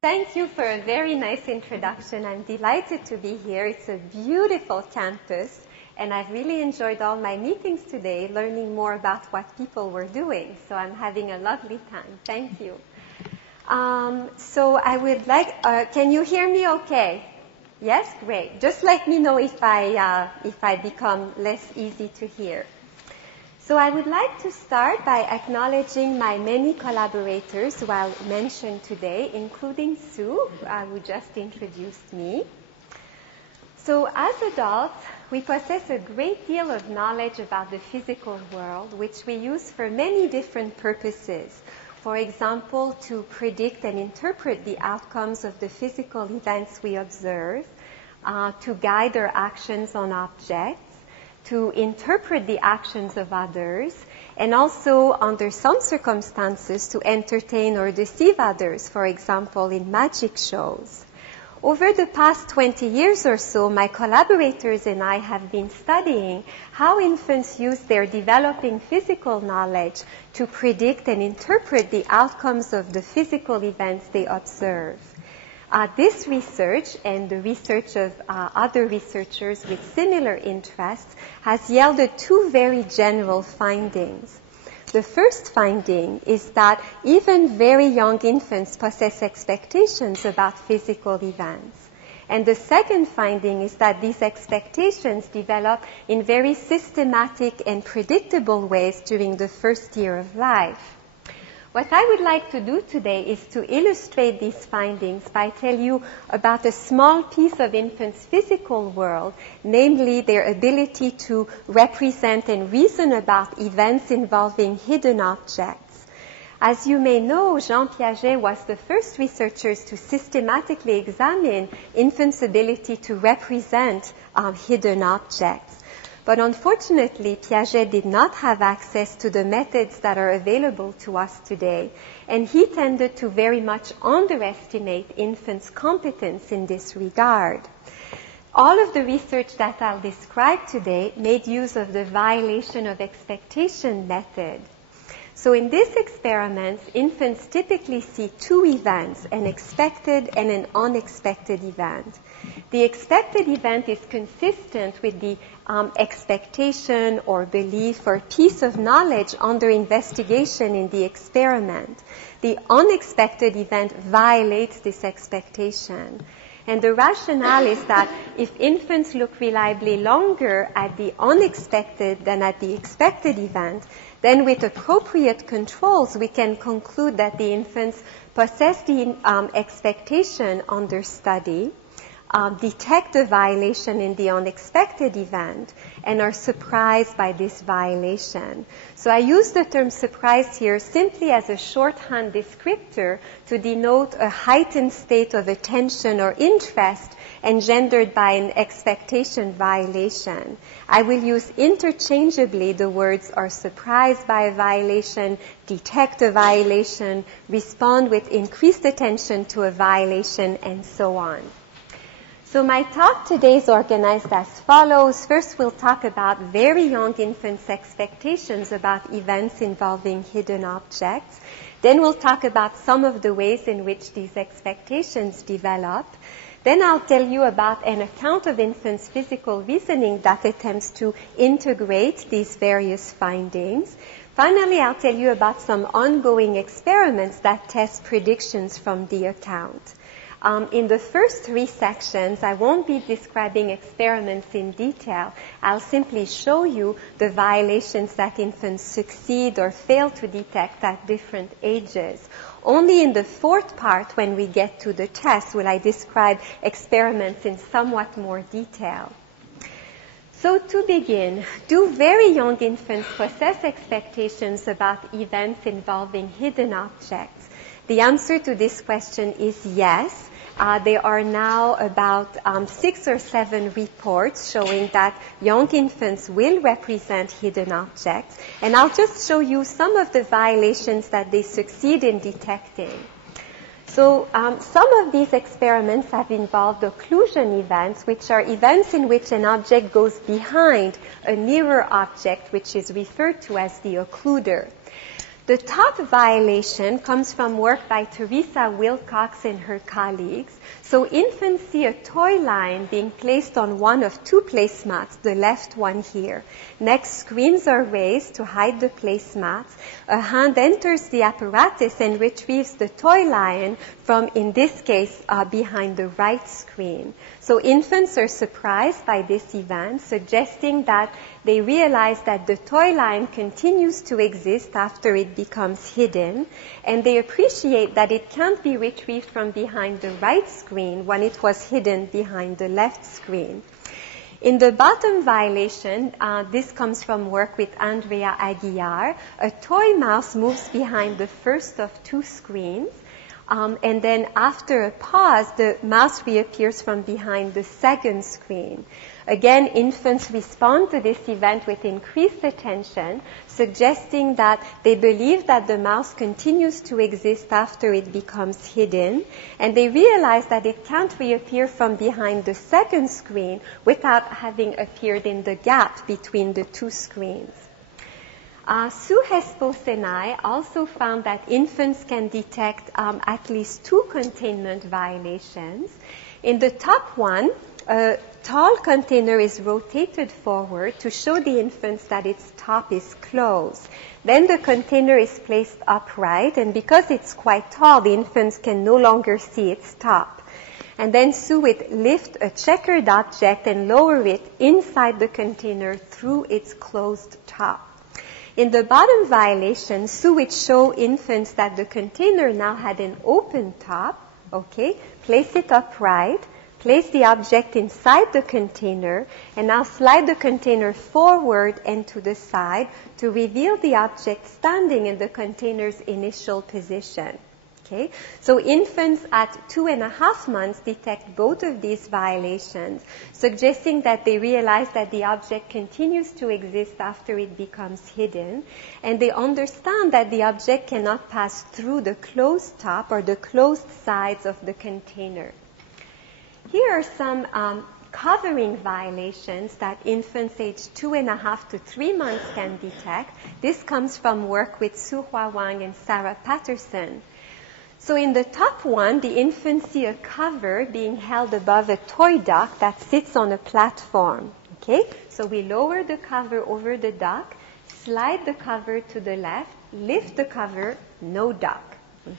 Thank you for a very nice introduction. I'm delighted to be here. It's a beautiful campus, and I've really enjoyed all my meetings today, learning more about what people were doing. So I'm having a lovely time. Thank you. So I would like, can you hear me okay? Yes? Great. Just let me know if I become less easy to hear. So I would like to start by acknowledging my many collaborators who I'll mention today, including Sue, who just introduced me. So as adults, we possess a great deal of knowledge about the physical world, which we use for many different purposes. For example, to predict and interpret the outcomes of the physical events we observe, to guide our actions on objects, to interpret the actions of others, and also, under some circumstances, to entertain or deceive others, for example, in magic shows. Over the past 20 years or so, my collaborators and I have been studying how infants use their developing physical knowledge to predict and interpret the outcomes of the physical events they observe. This research and the research of other researchers with similar interests has yielded two very general findings. The first finding is that even very young infants possess expectations about physical events. And the second finding is that these expectations develop in very systematic and predictable ways during the first year of life. What I would like to do today is to illustrate these findings by telling you about a small piece of infants' physical world, namely their ability to represent and reason about events involving hidden objects. As you may know, Jean Piaget was the first researchers to systematically examine infants' ability to represent hidden objects. But unfortunately, Piaget did not have access to the methods that are available to us today, and he tended to very much underestimate infants' competence in this regard. All of the research that I'll describe today made use of the violation of expectation method. So in this experiment, infants typically see two events, an expected and an unexpected event. The expected event is consistent with the expectation or belief or piece of knowledge under investigation in the experiment. The unexpected event violates this expectation. And the rationale is that if infants look reliably longer at the unexpected than at the expected event, then with appropriate controls, we can conclude that the infants possess the expectation under study, detect the violation in the unexpected event, and are surprised by this violation. So I use the term surprise here simply as a shorthand descriptor to denote a heightened state of attention or interest engendered by an expectation violation. I will use interchangeably the words are surprised by a violation, detect a violation, respond with increased attention to a violation, and so on. So my talk today is organized as follows. First, we'll talk about very young infants' expectations about events involving hidden objects. Then we'll talk about some of the ways in which these expectations develop. Then I'll tell you about an account of infants' physical reasoning that attempts to integrate these various findings. Finally, I'll tell you about some ongoing experiments that test predictions from the account. In the first three sections, I won't be describing experiments in detail. I'll simply show you the violations that infants succeed or fail to detect at different ages. Only in the fourth part, when we get to the test, will I describe experiments in somewhat more detail. So to begin, do very young infants possess expectations about events involving hidden objects? The answer to this question is yes. There are now about 6 or 7 reports showing that young infants will represent hidden objects. And I'll just show you some of the violations that they succeed in detecting. So some of these experiments have involved occlusion events, which are events in which an object goes behind a nearer object, which is referred to as the occluder. The top violation comes from work by Teresa Wilcox and her colleagues. So infancy, a toy line being placed on one of two placemats, the left one here. Next, screens are raised to hide the placemats. A hand enters the apparatus and retrieves the toy lion from, in this case, behind the right screen. So infants are surprised by this event, suggesting that they realize that the toy line continues to exist after it becomes hidden, and they appreciate that it can't be retrieved from behind the right screen when it was hidden behind the left screen. In the bottom violation, this comes from work with Andrea Aguiar. A toy mouse moves behind the first of two screens. And then after a pause, the mouse reappears from behind the second screen. Again, infants respond to this event with increased attention, suggesting that they believe that the mouse continues to exist after it becomes hidden, and they realize that it can't reappear from behind the second screen without having appeared in the gap between the two screens. Sue Hespos and I also found that infants can detect at least two containment violations. In the top one, a tall container is rotated forward to show the infants that its top is closed. Then the container is placed upright, and because it's quite tall, the infants can no longer see its top. And then Sue would lift a checkered object and lower it inside the container through its closed top. In the bottom violation, Sue would show infants that the container now had an open top. Okay, place it upright, place the object inside the container, and now slide the container forward and to the side to reveal the object standing in the container's initial position. Okay, so infants at 2.5 months detect both of these violations, suggesting that they realize that the object continues to exist after it becomes hidden, and they understand that the object cannot pass through the closed top or the closed sides of the container. Here are some covering violations that infants aged 2.5 to 3 months can detect. This comes from work with Soo-Hwa Wang and Sarah Patterson. So in the top one, the infant see a cover being held above a toy dock that sits on a platform. Okay, so we lower the cover over the dock, slide the cover to the left, lift the cover, no dock.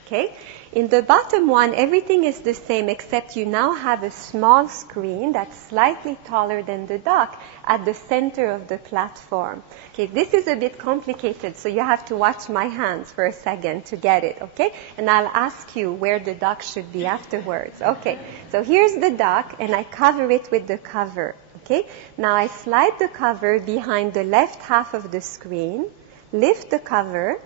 Okay, in the bottom one, everything is the same except you now have a small screen that's slightly taller than the dock at the center of the platform. Okay, this is a bit complicated, so you have to watch my hands for a second to get it, okay? And I'll ask you where the dock should be afterwards. Okay, so here's the dock, and I cover it with the cover, okay? Now I slide the cover behind the left half of the screen, lift the cover,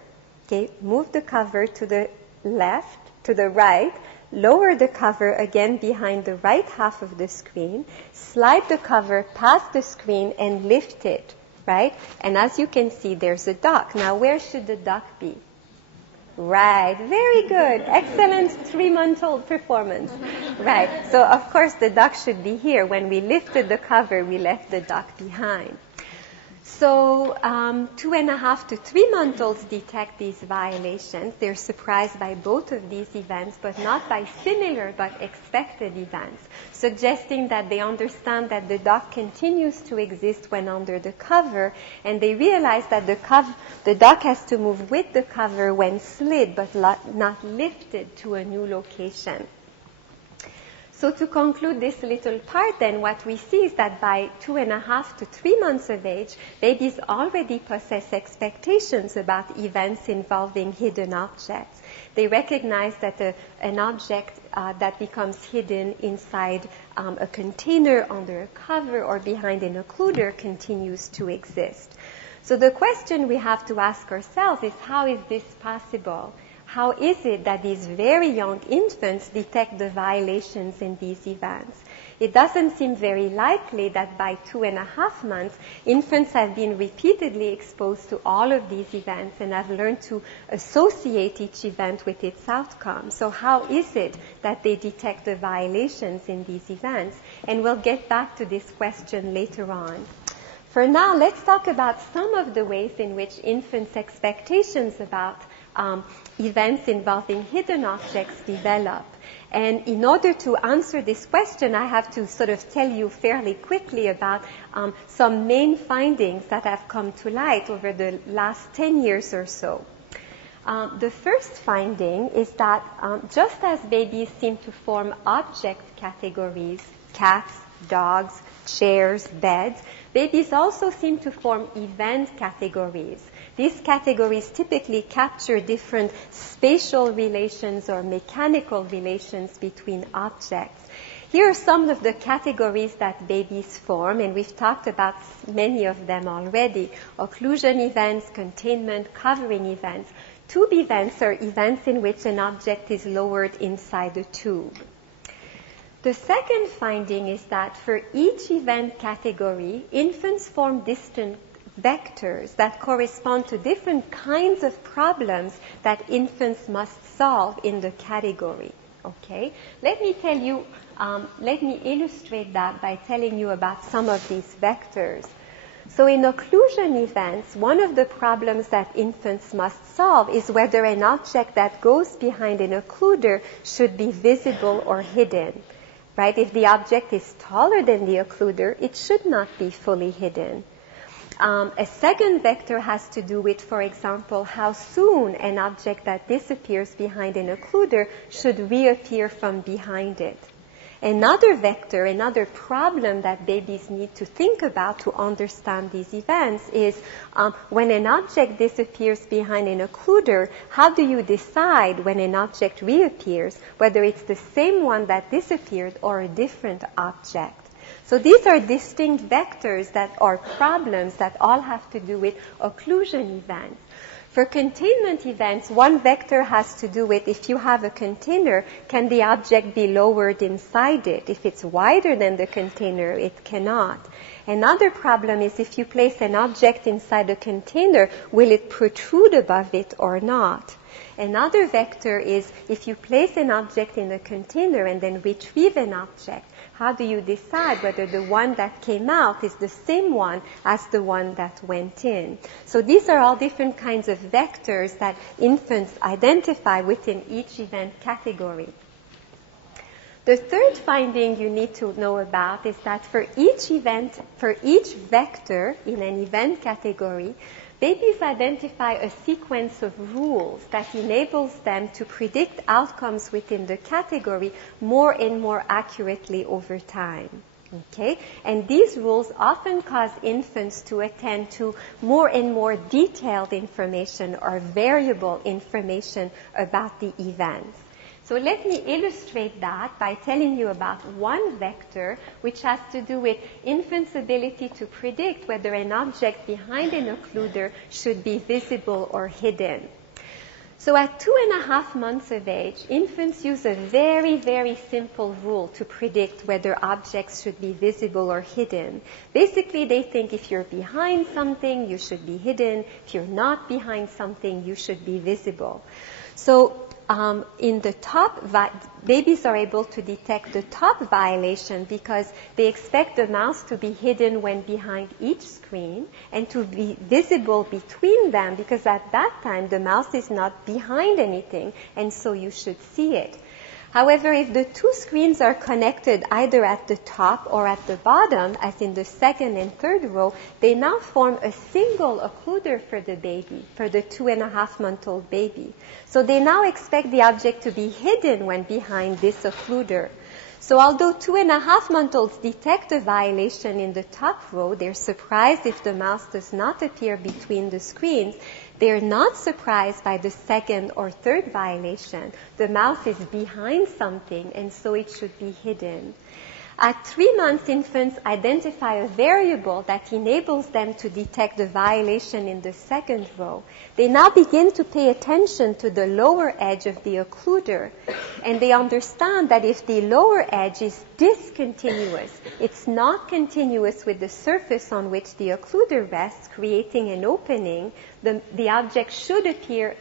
okay, move the cover to the left, to the right, lower the cover again behind the right half of the screen, slide the cover past the screen and lift it, right? And as you can see, there's a dock. Now, where should the dock be? Right, very good. Excellent 3-month-old performance. Right, so of course the dock should be here. When we lifted the cover, we left the dock behind. So 2.5 to 3-month-olds detect these violations. They're surprised by both of these events, but not by similar but expected events, suggesting that they understand that the dock continues to exist when under the cover, and they realize that the dock has to move with the cover when slid, but not lifted to a new location. So to conclude this little part, then, what we see is that by 2.5 to 3 months of age, babies already possess expectations about events involving hidden objects. They recognize that an object that becomes hidden inside a container, under a cover, or behind an occluder continues to exist. So the question we have to ask ourselves is, how is this possible? How is it that these very young infants detect the violations in these events? It doesn't seem very likely that by 2.5 months, infants have been repeatedly exposed to all of these events and have learned to associate each event with its outcome. So how is it that they detect the violations in these events? And we'll get back to this question later on. For now, let's talk about some of the ways in which infants' expectations about events involving hidden objects develop. And in order to answer this question, I have to sort of tell you fairly quickly about some main findings that have come to light over the last 10 years or so. The first finding is that just as babies seem to form object categories, cats, dogs, chairs, beds, babies also seem to form event categories. These categories typically capture different spatial relations or mechanical relations between objects. Here are some of the categories that babies form, and we've talked about many of them already. Occlusion events, containment, covering events. Tube events are events in which an object is lowered inside a tube. The second finding is that for each event category, infants form distant vectors that correspond to different kinds of problems that infants must solve in the category. Okay? Let me illustrate that by telling you about some of these vectors. So in occlusion events, one of the problems that infants must solve is whether an object that goes behind an occluder should be visible or hidden. Right? If the object is taller than the occluder, it should not be fully hidden. A second vector has to do with, for example, how soon an object that disappears behind an occluder should reappear from behind it. Another vector, another problem that babies need to think about to understand these events is when an object disappears behind an occluder, how do you decide when an object reappears, whether it's the same one that disappeared or a different object? So these are distinct vectors that are problems that all have to do with occlusion events. For containment events, one vector has to do with if you have a container, can the object be lowered inside it? If it's wider than the container, it cannot. Another problem is if you place an object inside a container, will it protrude above it or not? Another vector is if you place an object in a container and then retrieve an object, how do you decide whether the one that came out is the same one as the one that went in? So these are all different kinds of vectors that infants identify within each event category. The third finding you need to know about is that for each vector in an event category, babies identify a sequence of rules that enables them to predict outcomes within the category more and more accurately over time. Okay? And these rules often cause infants to attend to more and more detailed information or variable information about the events. So let me illustrate that by telling you about one vector which has to do with infants' ability to predict whether an object behind an occluder should be visible or hidden. So at 2.5 months of age, infants use a very, very simple rule to predict whether objects should be visible or hidden. Basically, they think if you're behind something, you should be hidden. If you're not behind something, you should be visible. So in the top, babies are able to detect the top violation because they expect the mouse to be hidden when behind each screen and to be visible between them because at that time the mouse is not behind anything and so you should see it. However, if the two screens are connected either at the top or at the bottom, as in the second and third row, they now form a single occluder for the baby, for the 2.5-month-old baby. So they now expect the object to be hidden when behind this occluder. So although 2.5-month-olds detect a violation in the top row, they're surprised if the mouse does not appear between the screens. They're not surprised by the second or third violation. The mouse is behind something, and so it should be hidden. At 3 months, infants identify a variable that enables them to detect the violation in the second row. They now begin to pay attention to the lower edge of the occluder, and they understand that if the lower edge is discontinuous, it's not continuous with the surface on which the occluder rests, creating an opening, the object should appear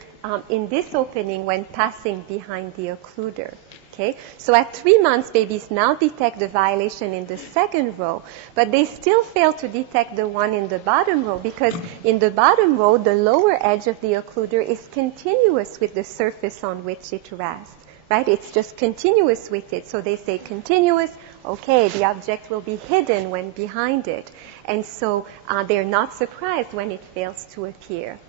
in this opening when passing behind the occluder. Okay? So at 3 months, babies now detect the violation in the second row, but they still fail to detect the one in the bottom row because in the bottom row, the lower edge of the occluder is continuous with the surface on which it rests. Right? It's just continuous with it. So they say continuous, okay, the object will be hidden when behind it. And so they're not surprised when it fails to appear.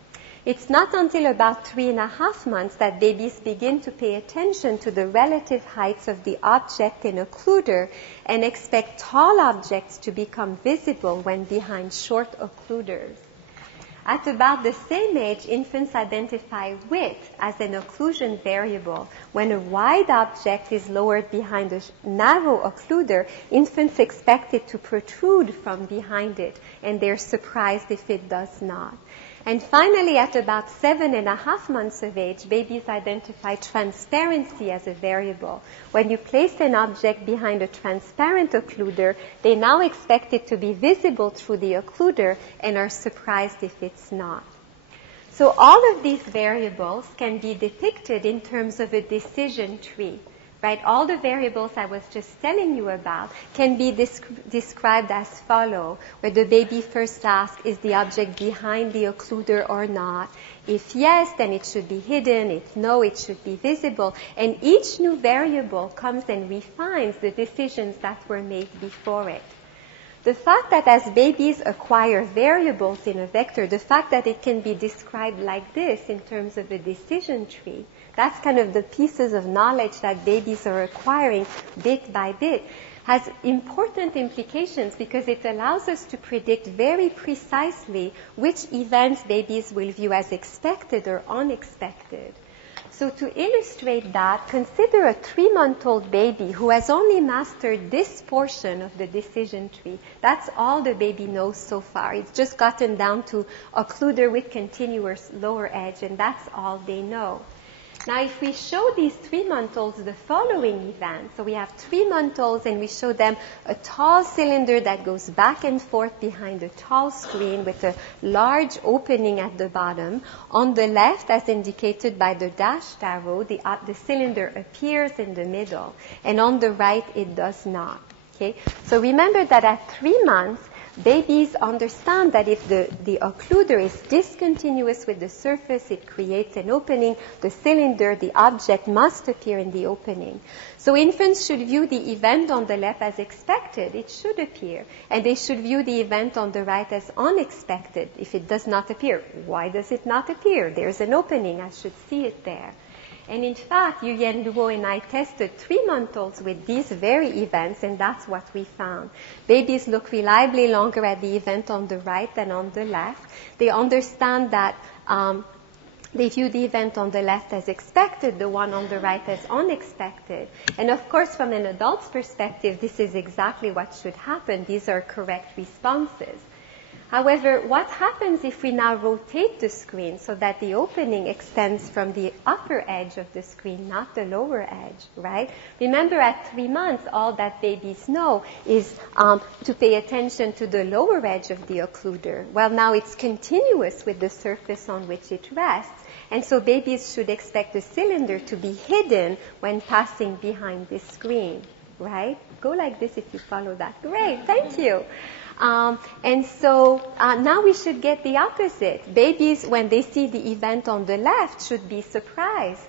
It's not until about 3.5 months that babies begin to pay attention to the relative heights of the object in occluder and expect tall objects to become visible when behind short occluders. At about the same age, infants identify width as an occlusion variable. When a wide object is lowered behind a narrow occluder, infants expect it to protrude from behind it, and they're surprised if it does not. And finally, at about 7.5 months of age, babies identify transparency as a variable. When you place an object behind a transparent occluder, they now expect it to be visible through the occluder and are surprised if it's not. So all of these variables can be depicted in terms of a decision tree. Right? All the variables I was just telling you about can be described as follow, where the baby first asks, is the object behind the occluder or not? If yes, then it should be hidden. If no, it should be visible. And each new variable comes and refines the decisions that were made before it. The fact that as babies acquire variables in a vector, the fact that it can be described like this in terms of a decision tree, that's kind of the pieces of knowledge that babies are acquiring bit by bit, has important implications because it allows us to predict very precisely which events babies will view as expected or unexpected. So to illustrate that, consider a 3-month-old baby who has only mastered this portion of the decision tree. That's all the baby knows so far. It's just gotten down to occluder with continuous lower edge, and that's all they know. Now, if we show these 3-month-olds the following event, so we have 3-month-olds and we show them a tall cylinder that goes back and forth behind a tall screen with a large opening at the bottom. On the left, as indicated by the dashed arrow, the cylinder appears in the middle, and on the right, it does not. Okay? So remember that at 3 months, babies understand that if the occluder is discontinuous with the surface, it creates an opening. The cylinder, the object, must appear in the opening. So infants should view the event on the left as expected. It should appear. And they should view the event on the right as unexpected. If it does not appear, why does it not appear? There's an opening. I should see it there. And in fact, Yuyen Luo and I tested 3-month-olds with these very events, and that's what we found. Babies look reliably longer at the event on the right than on the left. They understand that they view the event on the left as expected, the one on the right as unexpected. And of course, from an adult's perspective, this is exactly what should happen. These are correct responses. However, what happens if we now rotate the screen so that the opening extends from the upper edge of the screen, not the lower edge, right? Remember, at 3 months, all that babies know is to pay attention to the lower edge of the occluder. Well, now it's continuous with the surface on which it rests. And so babies should expect the cylinder to be hidden when passing behind this screen, right? Go like this if you follow that. Great, thank you. And so now we should get the opposite. Babies, when they see the event on the left, should be surprised.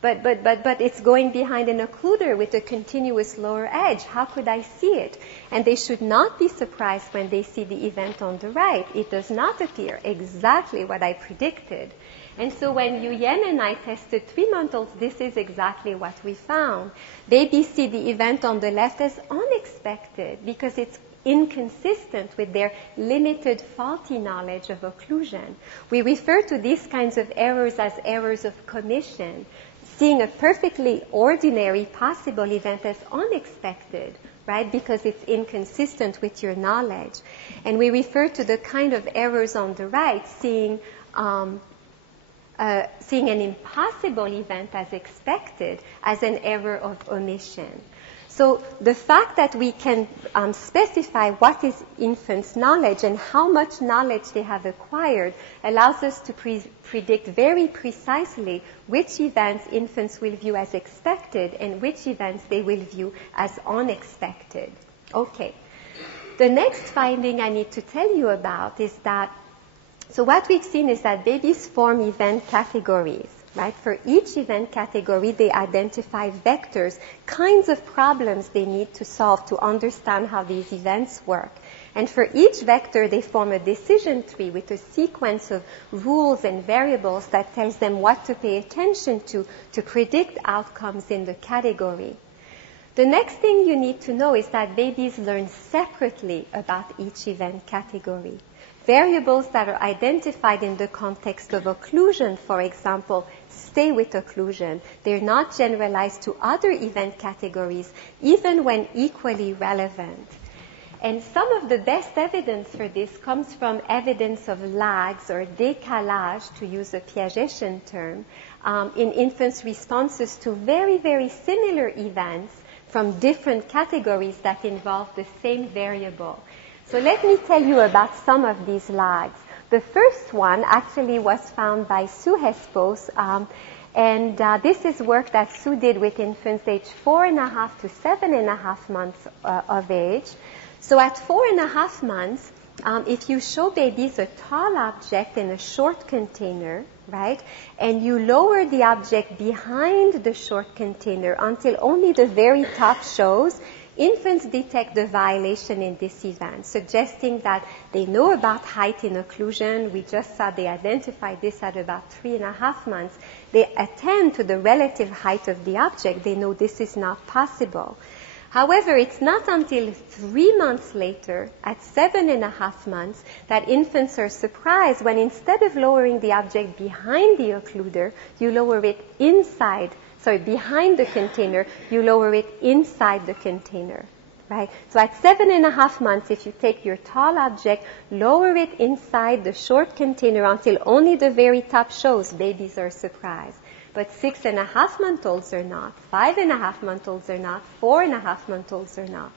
But it's going behind an occluder with a continuous lower edge. How could I see it? And they should not be surprised when they see the event on the right. It does not appear. Exactly what I predicted. And so when Yuyen and I tested 3-month-olds, this is exactly what we found. Babies see the event on the left as unexpected because it's inconsistent with their limited faulty knowledge of occlusion. We refer to these kinds of errors as errors of commission, seeing a perfectly ordinary possible event as unexpected, right, because it's inconsistent with your knowledge. And we refer to the kind of errors on the right, seeing seeing an impossible event as expected as an error of omission. So the fact that we can specify what is infants' knowledge and how much knowledge they have acquired allows us to predict very precisely which events infants will view as expected and which events they will view as unexpected. Okay. The next finding I need to tell you about is that, so what we've seen is that babies form event categories. Right? For each event category, they identify vectors, kinds of problems they need to solve to understand how these events work. And for each vector, they form a decision tree with a sequence of rules and variables that tells them what to pay attention to predict outcomes in the category. The next thing you need to know is that babies learn separately about each event category. Variables that are identified in the context of occlusion, for example, stay with occlusion. They're not generalized to other event categories, even when equally relevant. And some of the best evidence for this comes from evidence of lags or décalage, to use a Piagetian term, in infants' responses to very, very similar events from different categories that involve the same variable. So let me tell you about some of these lags. The first one actually was found by Soos, and this is work that Sue did with infants aged 4.5 to 7.5 months of age. So at 4.5 months, if you show babies a tall object in a short container, right, and you lower the object behind the short container until only the very top shows, infants detect the violation in this event, suggesting that they know about height in occlusion. We just saw they identified this at about 3.5 months. They attend to the relative height of the object. They know this is not possible. However, it's not until 3 months later, at 7.5 months, that infants are surprised when instead of lowering the object behind the occluder, you lower it behind the container, you lower it inside the container, right? So at 7.5 months, if you take your tall object, lower it inside the short container until only the very top shows, babies are surprised. But 6.5-month-olds are not, 5.5-month-olds are not, 4.5-month-olds are not.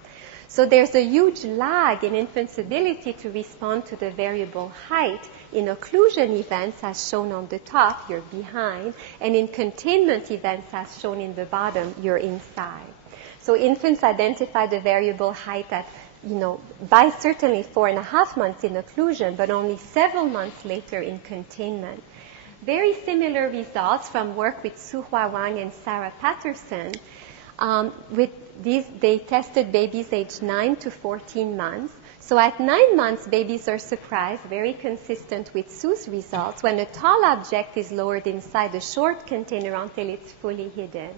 So there's a huge lag in infants' ability to respond to the variable height in occlusion events, as shown on the top, you're behind, and in containment events, as shown in the bottom, you're inside. So infants identify the variable height at, by certainly 4.5 months in occlusion, but only several months later in containment. Very similar results from work with Guang and Sarah Patterson. They tested babies aged 9 to 14 months. So at 9 months, babies are surprised, very consistent with Soos results, when a tall object is lowered inside the short container until it's fully hidden.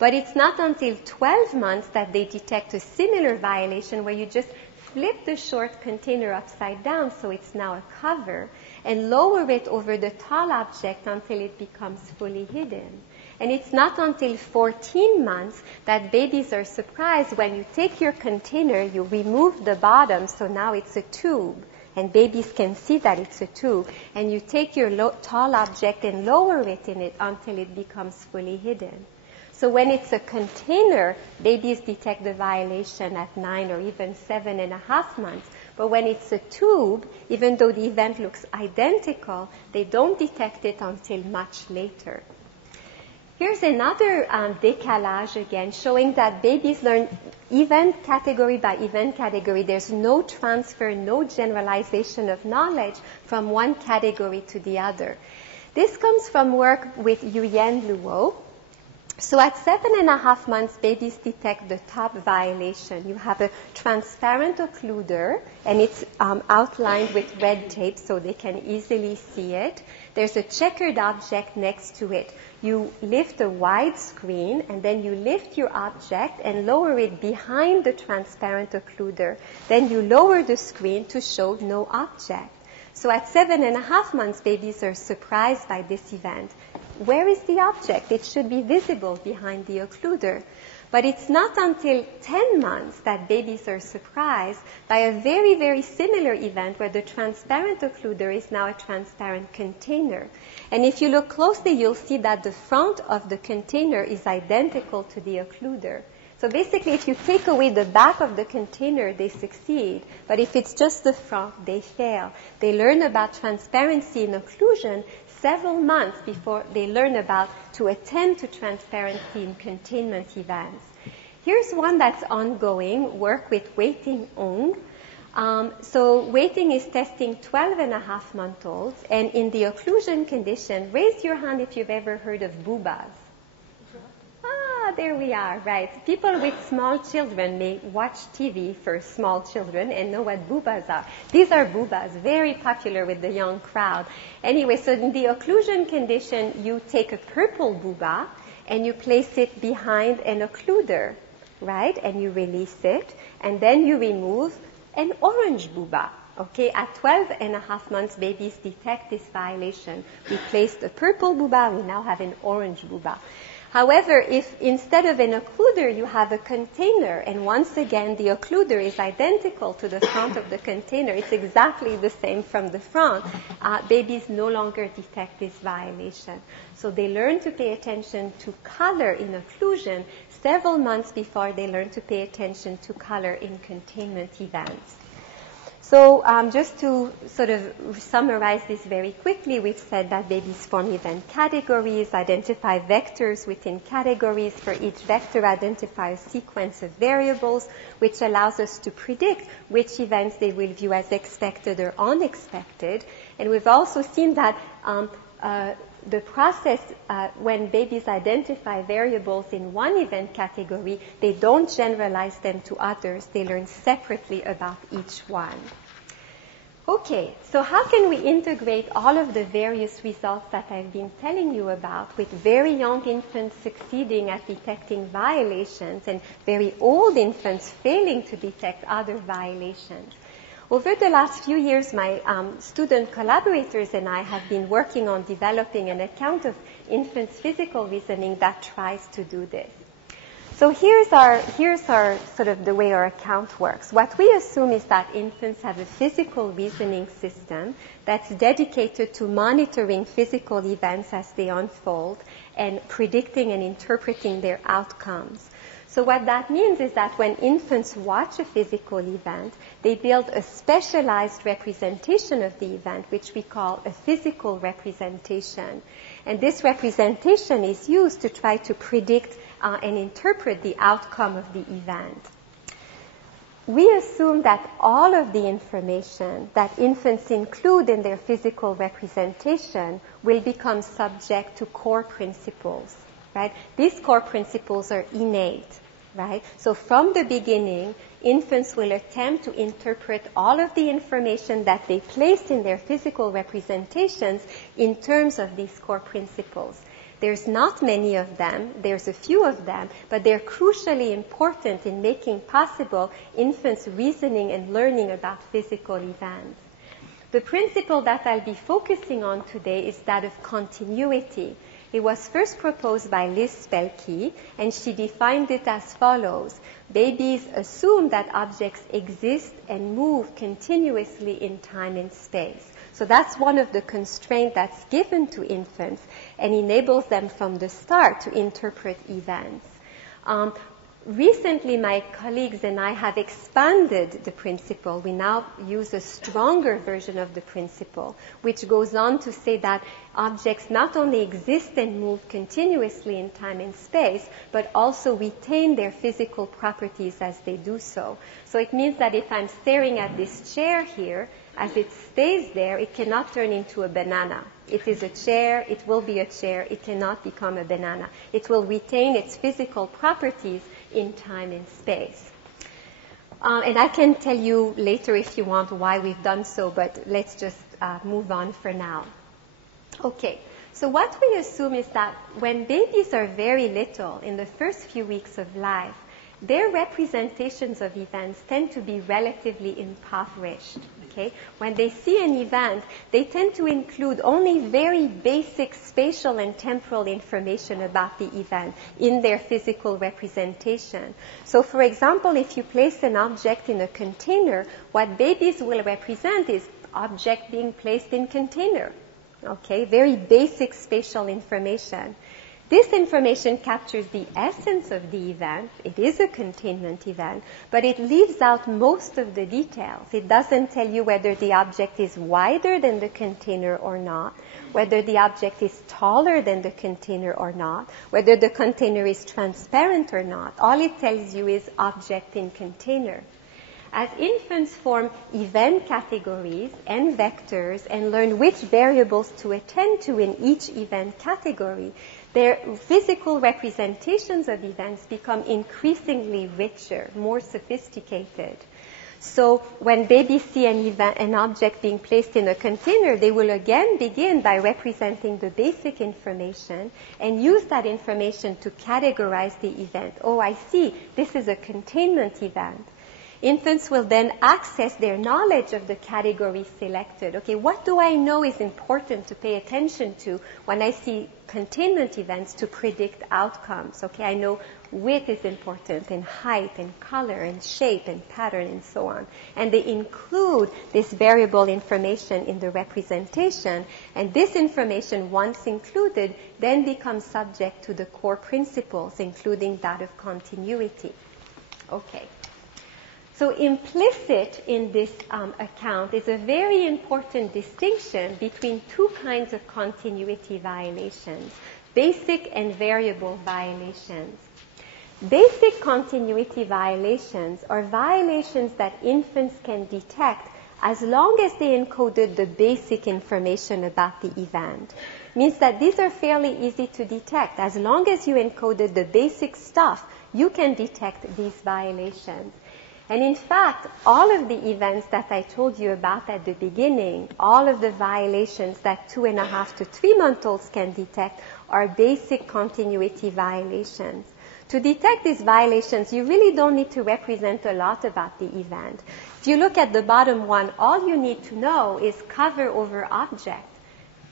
But it's not until 12 months that they detect a similar violation where you just flip the short container upside down so it's now a cover and lower it over the tall object until it becomes fully hidden. And it's not until 14 months that babies are surprised when you take your container, you remove the bottom, so now it's a tube, and babies can see that it's a tube, and you take your tall object and lower it in it until it becomes fully hidden. So when it's a container, babies detect the violation at 9 or even 7.5 months. But when it's a tube, even though the event looks identical, they don't detect it until much later. Here's another décalage again, showing that babies learn event category by event category. There's no transfer, no generalization of knowledge from one category to the other. This comes from work with Yuyen Luo. So at 7.5 months, babies detect the top violation. You have a transparent occluder, and it's outlined with red tape so they can easily see it. There's a checkered object next to it. You lift a wide screen, and then you lift your object and lower it behind the transparent occluder. Then you lower the screen to show no object. So at 7.5 months, babies are surprised by this event. where is the object? It should be visible behind the occluder. But it's not until 10 months that babies are surprised by a very, very similar event where the transparent occluder is now a transparent container. And if you look closely, you'll see that the front of the container is identical to the occluder. So basically, if you take away the back of the container, they succeed. But if it's just the front, they fail. They learn about transparency in occlusion several months before they learn about to attend to transparency in containment events. Here's one that's ongoing, work with Wei-Ting Ong. So Wei-Ting is testing 12-and-a-half-month-olds, and in the occlusion condition, raise your hand if you've ever heard of boobas. There we are, right. People with small children may watch TV for small children and know what boobas are. These are boobas, very popular with the young crowd. Anyway, so in the occlusion condition, you take a purple booba and you place it behind an occluder, right? And you release it, and then you remove an orange booba. Okay, at 12-and-a-half months, babies detect this violation. We placed a purple booba, we now have an orange booba. However, if instead of an occluder you have a container, and once again the occluder is identical to the front of the container, it's exactly the same from the front, babies no longer detect this violation. So they learn to pay attention to color in occlusion several months before they learn to pay attention to color in containment events. So just to sort of summarize this very quickly, we've said that babies form event categories, identify vectors within categories. For each vector, identify a sequence of variables, which allows us to predict which events they will view as expected or unexpected. And we've also seen that the process, when babies identify variables in one event category, they don't generalize them to others. They learn separately about each one. Okay, so how can we integrate all of the various results that I've been telling you about with very young infants succeeding at detecting violations and very old infants failing to detect other violations? Over the last few years, my student collaborators and I have been working on developing an account of infants' physical reasoning that tries to do this. So here's our sort of the way our account works. What we assume is that infants have a physical reasoning system that's dedicated to monitoring physical events as they unfold and predicting and interpreting their outcomes. So what that means is that when infants watch a physical event, they build a specialized representation of the event, which we call a physical representation. And this representation is used to try to predict and interpret the outcome of the event. We assume that all of the information that infants include in their physical representation will become subject to core principles. Right? These core principles are innate, right? So from the beginning, infants will attempt to interpret all of the information that they placed in their physical representations in terms of these core principles. There's not many of them, there's a few of them, but they're crucially important in making possible infants' reasoning and learning about physical events. The principle that I'll be focusing on today is that of continuity. It was first proposed by Liz Spelke, and she defined it as follows. Babies assume that objects exist and move continuously in time and space. So that's one of the constraints that's given to infants and enables them from the start to interpret events. Recently, my colleagues and I have expanded the principle. We now use a stronger version of the principle, which goes on to say that objects not only exist and move continuously in time and space, but also retain their physical properties as they do so. So it means that if I'm staring at this chair here, as it stays there, it cannot turn into a banana. It is a chair, it will be a chair, it cannot become a banana. It will retain its physical properties in time and space. And I can tell you later if you want why we've done so, but let's just move on for now. Okay, so what we assume is that when babies are very little, in the first few weeks of life, their representations of events tend to be relatively impoverished. Okay? When they see an event, they tend to include only very basic spatial and temporal information about the event in their physical representation. So, for example, if you place an object in a container, what babies will represent is object being placed in container. Okay? Very basic spatial information. This information captures the essence of the event. It is a containment event, but it leaves out most of the details. It doesn't tell you whether the object is wider than the container or not, whether the object is taller than the container or not, whether the container is transparent or not. All it tells you is object in container. As infants form event categories and vectors and learn which variables to attend to in each event category, their physical representations of events become increasingly richer, more sophisticated. So when babies see an object being placed in a container, they will again begin by representing the basic information and use that information to categorize the event. Oh, I see, this is a containment event. Infants will then access their knowledge of the category selected. Okay, what do I know is important to pay attention to when I see containment events to predict outcomes? Okay, I know width is important, and height, and color, and shape, and pattern, and so on. And they include this variable information in the representation, and this information, once included, then becomes subject to the core principles, including that of continuity. Okay. So implicit in this account is a very important distinction between two kinds of continuity violations, basic and variable violations. Basic continuity violations are violations that infants can detect as long as they encoded the basic information about the event. Means that these are fairly easy to detect. As long as you encoded the basic stuff, you can detect these violations. And in fact, all of the events that I told you about at the beginning, all of the violations that 2.5 to 3 month olds can detect are basic continuity violations. To detect these violations, you really don't need to represent a lot about the event. If you look at the bottom one, all you need to know is cover over object.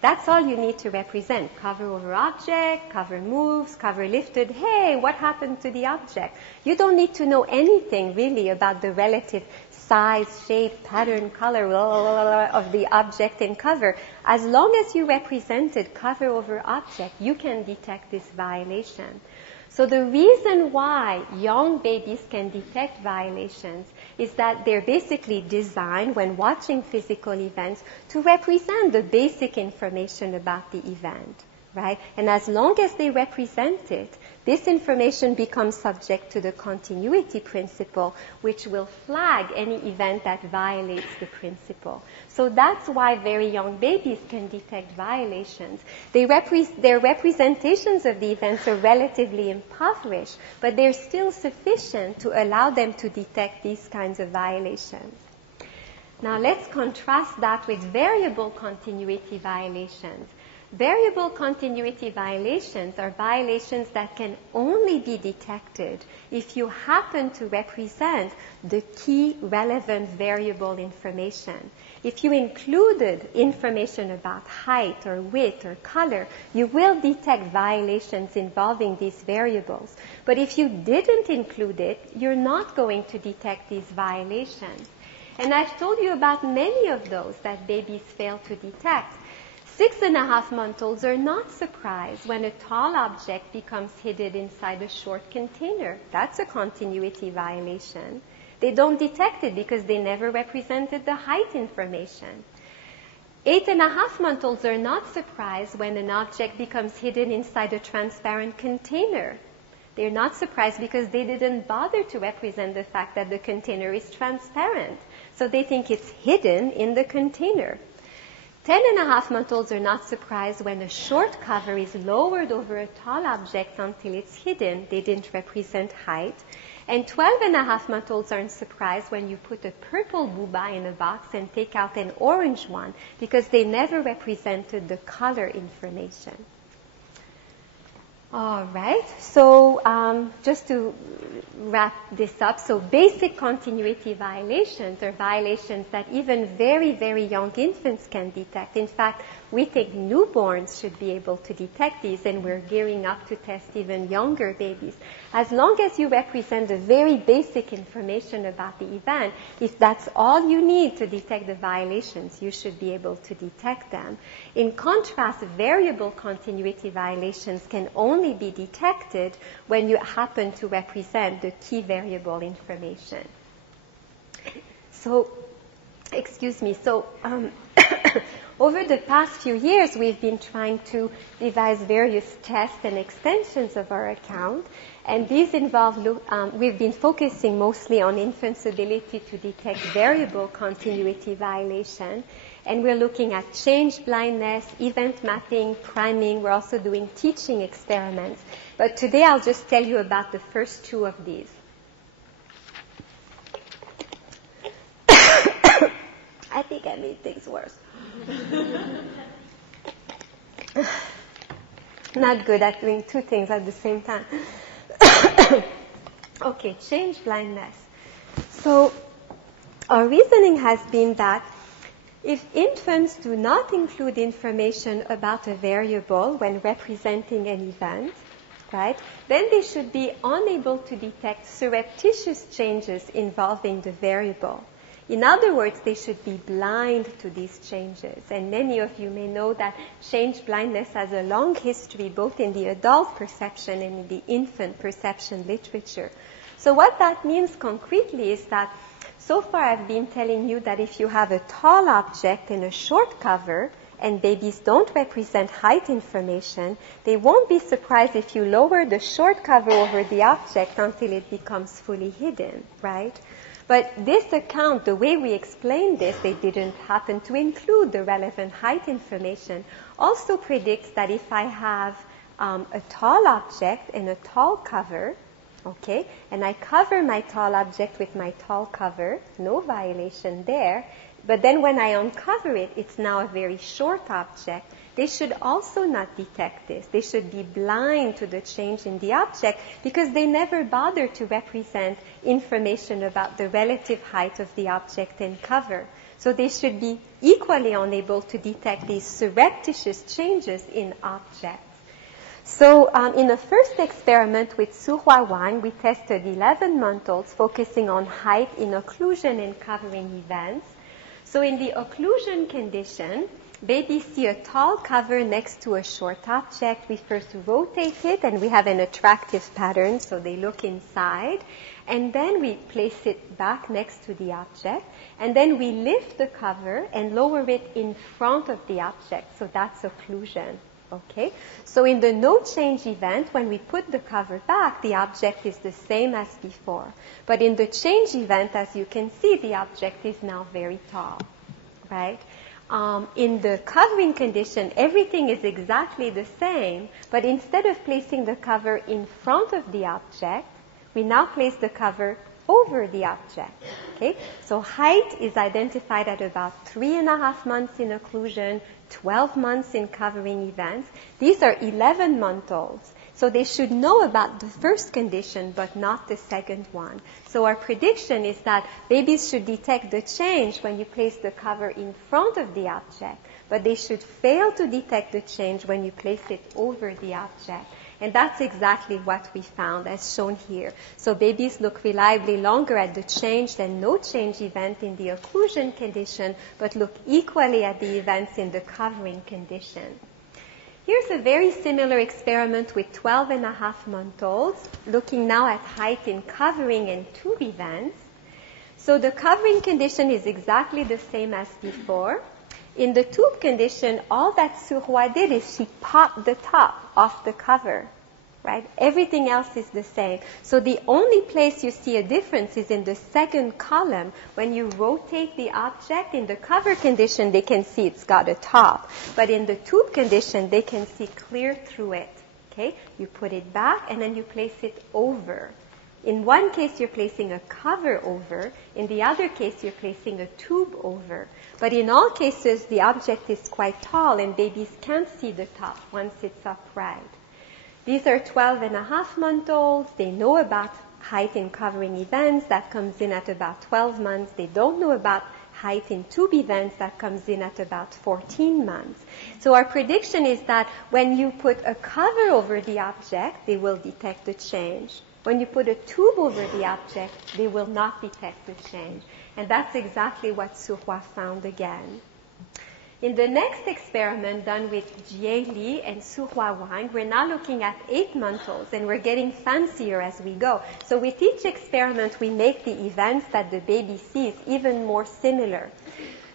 That's all you need to represent. Cover over object, cover moves, cover lifted. Hey, what happened to the object? You don't need to know anything really about the relative size, shape, pattern, color of the object in cover. As long as you represented cover over object, you can detect this violation. So the reason why young babies can detect violations is that they're basically designed, when watching physical events, to represent the basic information about the event, right? And as long as they represent it, this information becomes subject to the continuity principle, which will flag any event that violates the principle. So that's why very young babies can detect violations. Their representations of the events are relatively impoverished, but they're still sufficient to allow them to detect these kinds of violations. Now let's contrast that with variable continuity violations. Variable continuity violations are violations that can only be detected if you happen to represent the key relevant variable information. If you included information about height or width or color, you will detect violations involving these variables. But if you didn't include it, you're not going to detect these violations. And I've told you about many of those that babies fail to detect. 6.5-month-olds are not surprised when a tall object becomes hidden inside a short container. That's a continuity violation. They don't detect it because they never represented the height information. 8.5-month-olds are not surprised when an object becomes hidden inside a transparent container. They're not surprised because they didn't bother to represent the fact that the container is transparent. So they think it's hidden in the container. 10.5-month-olds are not surprised when a short cover is lowered over a tall object until it's hidden. They didn't represent height. And 12.5-month-olds aren't surprised when you put a purple booba in a box and take out an orange one because they never represented the color information. All right. So just to wrap this up. So basic continuity violations are violations that even very, very young infants can detect. In fact, we think newborns should be able to detect these, and we're gearing up to test even younger babies. As long as you represent the very basic information about the event, if that's all you need to detect the violations, you should be able to detect them. In contrast, variable continuity violations can only be detected when you happen to represent the key variable information. So, over the past few years, we've been trying to devise various tests and extensions of our account, and these involve, we've been focusing mostly on infants' ability to detect variable continuity violation, and we're looking at change blindness, event mapping, priming. We're also doing teaching experiments. But today I'll just tell you about the first two of these. I think I made things worse. Not good at doing two things at the same time. Okay, change blindness. So our reasoning has been that if infants do not include information about a variable when representing an event, right, then they should be unable to detect surreptitious changes involving the variable. In other words, they should be blind to these changes. And many of you may know that change blindness has a long history both in the adult perception and in the infant perception literature. So what that means concretely is that so far I've been telling you that if you have a tall object and a short cover, and babies don't represent height information, they won't be surprised if you lower the short cover over the object until it becomes fully hidden, right? But this account, the way we explained this, they didn't happen to include the relevant height information, also predicts that if I have a tall object and a tall cover, okay, and I cover my tall object with my tall cover, no violation there, but then when I uncover it, it's now a very short object. They should also not detect this. They should be blind to the change in the object because they never bother to represent information about the relative height of the object and cover. So they should be equally unable to detect these surreptitious changes in objects. So in the first experiment with Suhua Wang, we tested 11-month-olds focusing on height in occlusion and covering events. So in the occlusion condition, babies see a tall cover next to a short object. We first rotate it, and we have an attractive pattern, so they look inside. And then we place it back next to the object. And then we lift the cover and lower it in front of the object. So that's occlusion. Okay? So in the no change event, when we put the cover back, the object is the same as before. But in the change event, as you can see, the object is now very tall, right? In the covering condition, everything is exactly the same, but instead of placing the cover in front of the object, we now place the cover over the object. Okay? So height is identified at about 3.5 months in occlusion, 12 months in covering events. These are 11-month-olds. So they should know about the first condition, but not the second one. So our prediction is that babies should detect the change when you place the cover in front of the object, but they should fail to detect the change when you place it over the object. And that's exactly what we found, as shown here. So babies look reliably longer at the change than no change event in the occlusion condition, but look equally at the events in the covering condition. Here's a very similar experiment with 12.5-month-olds, looking now at height in covering and tube events. So the covering condition is exactly the same as before. In the tube condition, all that Suhua did is she popped the top off the cover, right? Everything else is the same. So the only place you see a difference is in the second column. When you rotate the object in the cover condition, they can see it's got a top. But in the tube condition, they can see clear through it, okay? You put it back and then you place it over. In one case, you're placing a cover over. In the other case, you're placing a tube over. But in all cases, the object is quite tall and babies can't see the top once it's upright. These are 12.5-month-olds. They know about height in covering events. That comes in at about 12 months. They don't know about height in tube events. That comes in at about 14 months. So our prediction is that when you put a cover over the object, they will detect the change. When you put a tube over the object, they will not detect the change. And that's exactly what Suhua found again. In the next experiment done with Jie Li and Suhua Wang, we're now looking at 8-month-olds, and we're getting fancier as we go. So with each experiment, we make the events that the baby sees even more similar.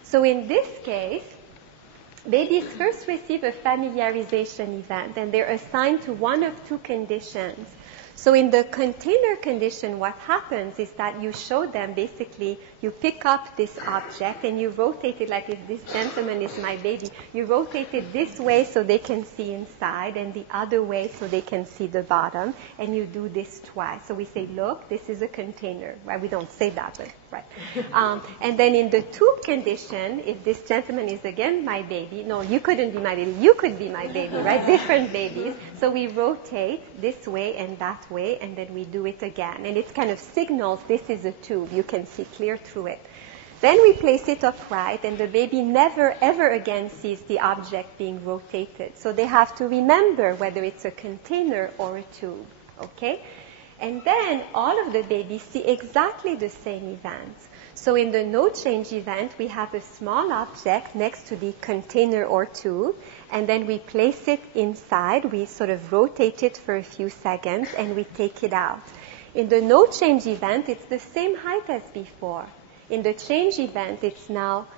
So in this case, babies first receive a familiarization event, and they're assigned to one of two conditions. So in the container condition, what happens is that you show them, basically, you pick up this object and you rotate it, like if this gentleman is my baby, you rotate it this way so they can see inside, and the other way so they can see the bottom, and you do this twice. So we say, look, this is a container, right? We don't say that, but right. And then in the tube condition, if this gentleman is again my baby, no, you couldn't be my baby, you could be my baby, right? Different babies. So we rotate this way and that way, and then we do it again. And it kind of signals this is a tube. You can see clear through it. Then we place it upright, and the baby never, ever again sees the object being rotated. So they have to remember whether it's a container or a tube, okay? And then all of the babies see exactly the same events. So in the no change event, we have a small object next to the container or tube, and then we place it inside. We sort of rotate it for a few seconds, and we take it out. In the no change event, it's the same height as before. In the change event, it's now,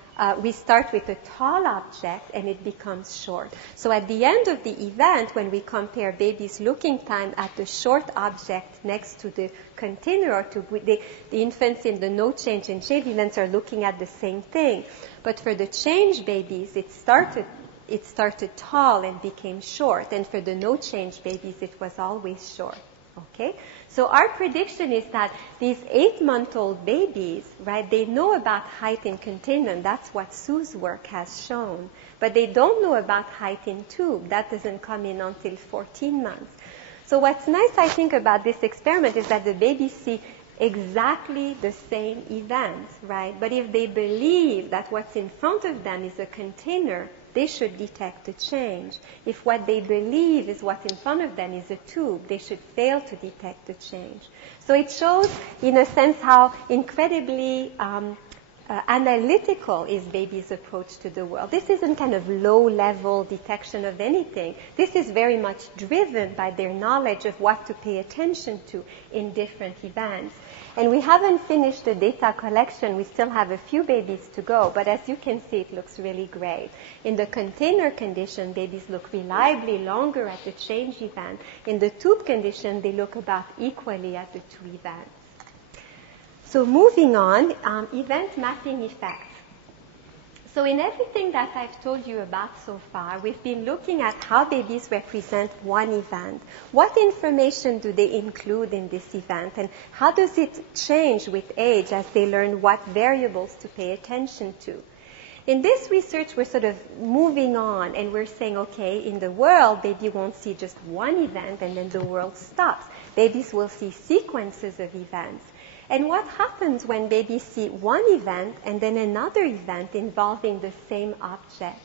we start with a tall object and it becomes short. So at the end of the event, when we compare baby's looking time at the short object next to the container or tube, the infants in the no change and change events are looking at the same thing. But for the change babies, it started tall and became short. And for the no change babies, it was always short. Okay? So our prediction is that these 8-month-old babies, right, they know about height in containment. That's what Soos' work has shown. But they don't know about height in tube. That doesn't come in until 14 months. So what's nice, I think, about this experiment is that the babies see exactly the same events, right? But if they believe that what's in front of them is a container, they should detect the change. If what they believe is what's in front of them is a tube, they should fail to detect the change. So it shows, in a sense, how incredibly analytical is baby's approach to the world. This isn't kind of low-level detection of anything. This is very much driven by their knowledge of what to pay attention to in different events. And we haven't finished the data collection. We still have a few babies to go, but as you can see, it looks really great. In the container condition, babies look reliably longer at the change event. In the tube condition, they look about equally at the two events. So moving on, event mapping effects. So in everything that I've told you about so far, we've been looking at how babies represent one event. What information do they include in this event, and how does it change with age as they learn what variables to pay attention to? In this research, we're sort of moving on, and we're saying, okay, in the world, baby won't see just one event, and then the world stops. Babies will see sequences of events. And what happens when babies see one event and then another event involving the same object?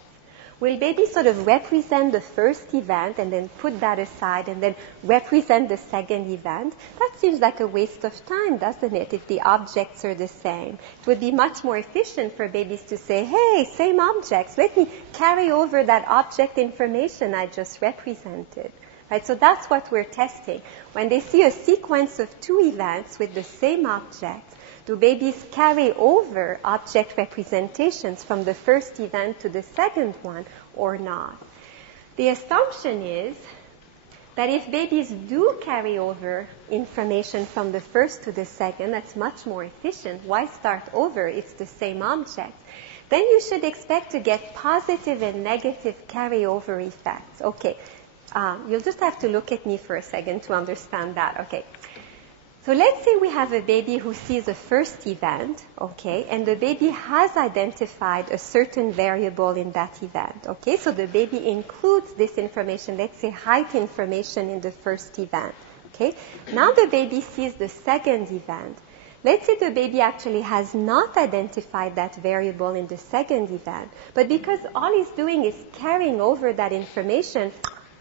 Will babies sort of represent the first event and then put that aside and then represent the second event? That seems like a waste of time, doesn't it, if the objects are the same? It would be much more efficient for babies to say, hey, same objects. Let me carry over that object information I just represented. Right, so that's what we're testing. When they see a sequence of two events with the same object, do babies carry over object representations from the first event to the second one or not? The assumption is that if babies do carry over information from the first to the second, that's much more efficient. Why start over? It's the same object. Then you should expect to get positive and negative carryover effects. Okay. You'll just have to look at me for a second to understand that. Okay. So let's say we have a baby who sees a first event, okay, and the baby has identified a certain variable in that event, okay? So the baby includes this information, let's say height information in the first event, Okay? Now the baby sees the second event. Let's say the baby actually has not identified that variable in the second event, but because all he's doing is carrying over that information,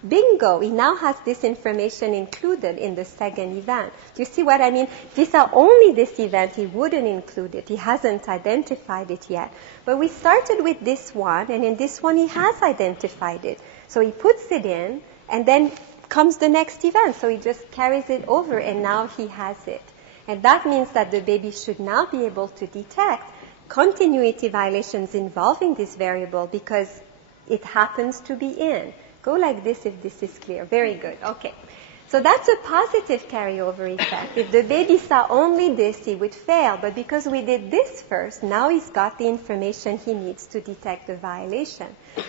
bingo, he now has this information included in the second event. Do you see what I mean? If he saw only this event, he wouldn't include it. He hasn't identified it yet. But we started with this one, and in this one he has identified it. So he puts it in, and then comes the next event. So he just carries it over, and now he has it. And that means that the baby should now be able to detect continuity violations involving this variable because it happens to be in. Go like this if this is clear. Very good. Okay. So that's a positive carryover effect. If the baby saw only this, he would fail. But because we did this first, now he's got the information he needs to detect the violation.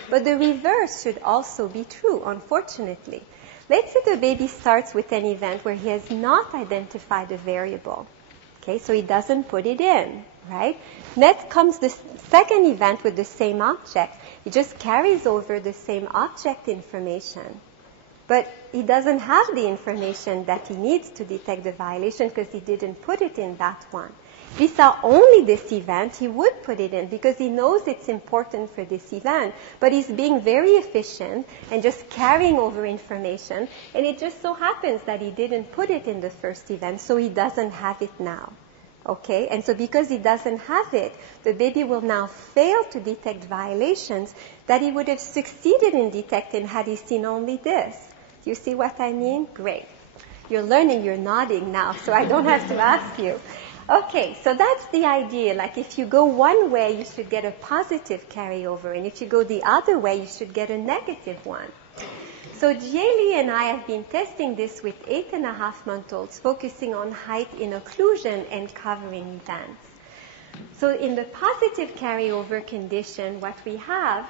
But the reverse should also be true, unfortunately. Let's say the baby starts with an event where he has not identified a variable. Okay, so he doesn't put it in, right? Next comes the second event with the same object. He just carries over the same object information. But he doesn't have the information that he needs to detect the violation because he didn't put it in that one. If he saw only this event, he would put it in because he knows it's important for this event. But he's being very efficient and just carrying over information. And it just so happens that he didn't put it in the first event, so he doesn't have it now. Okay? And so because he doesn't have it, the baby will now fail to detect violations that he would have succeeded in detecting had he seen only this. Do you see what I mean? Great. You're learning, you're nodding now, so I don't have to ask you. Okay, so that's the idea. Like if you go one way, you should get a positive carryover, and if you go the other way, you should get a negative one. So Jieli and I have been testing this with 8.5-month-olds, focusing on height in occlusion and covering events. So in the positive carryover condition, what we have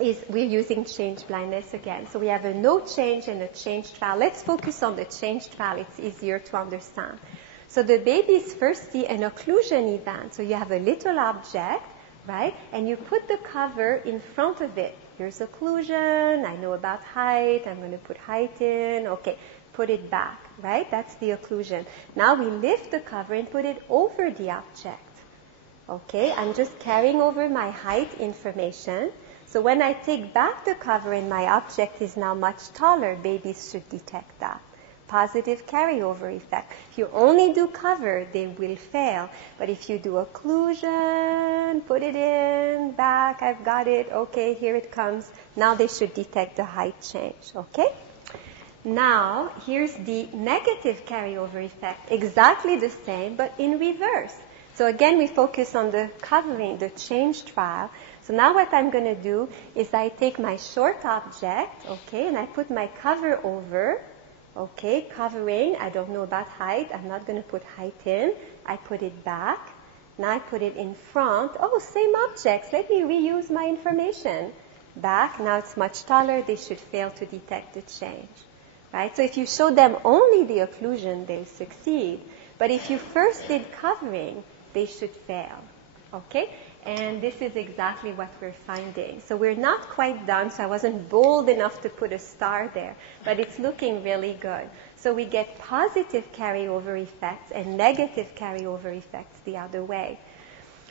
is we're using change blindness again. So we have a no change and a change trial. Let's focus on the change trial. It's easier to understand. So the babies first see an occlusion event. So you have a little object, right? And you put the cover in front of it. Here's occlusion. I know about height. I'm going to put height in. Okay, put it back, right? That's the occlusion. Now we lift the cover and put it over the object. Okay, I'm just carrying over my height information. So when I take back the cover and my object is now much taller, babies should detect that. Positive carryover effect. If you only do cover, they will fail. But if you do occlusion, put it in, back, I've got it, okay, here it comes. Now they should detect the height change, okay? Now, here's the negative carryover effect. Exactly the same, but in reverse. So again, we focus on the covering, the change trial. So now what I'm going to do is I take my short object, okay, and I put my cover over. Okay, covering, I don't know about height. I'm not going to put height in. I put it back. Now I put it in front. Oh, same objects. Let me reuse my information. Back. Now it's much taller. They should fail to detect the change. Right? So if you show them only the occlusion, they'll succeed. But if you first did covering, they should fail. Okay? And this is exactly what we're finding. So we're not quite done, so I wasn't bold enough to put a star there. But it's looking really good. So we get positive carryover effects and negative carryover effects the other way.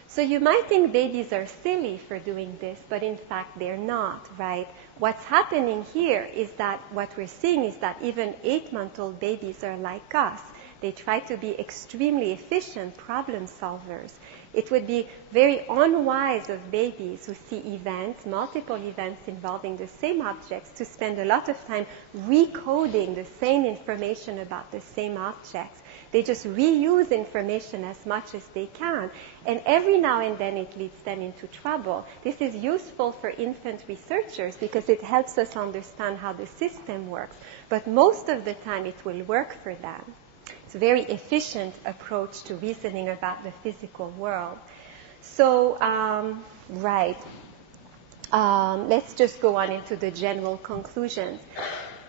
So you might think babies are silly for doing this, but in fact they're not, right? What's happening here is that what we're seeing is that even 8-month-old babies are like us. They try to be extremely efficient problem solvers. It would be very unwise of babies who see events, multiple events involving the same objects, to spend a lot of time recoding the same information about the same objects. They just reuse information as much as they can. And every now and then it leads them into trouble. This is useful for infant researchers because it helps us understand how the system works. But most of the time it will work for them. It's a very efficient approach to reasoning about the physical world. So, let's just go on into the general conclusions.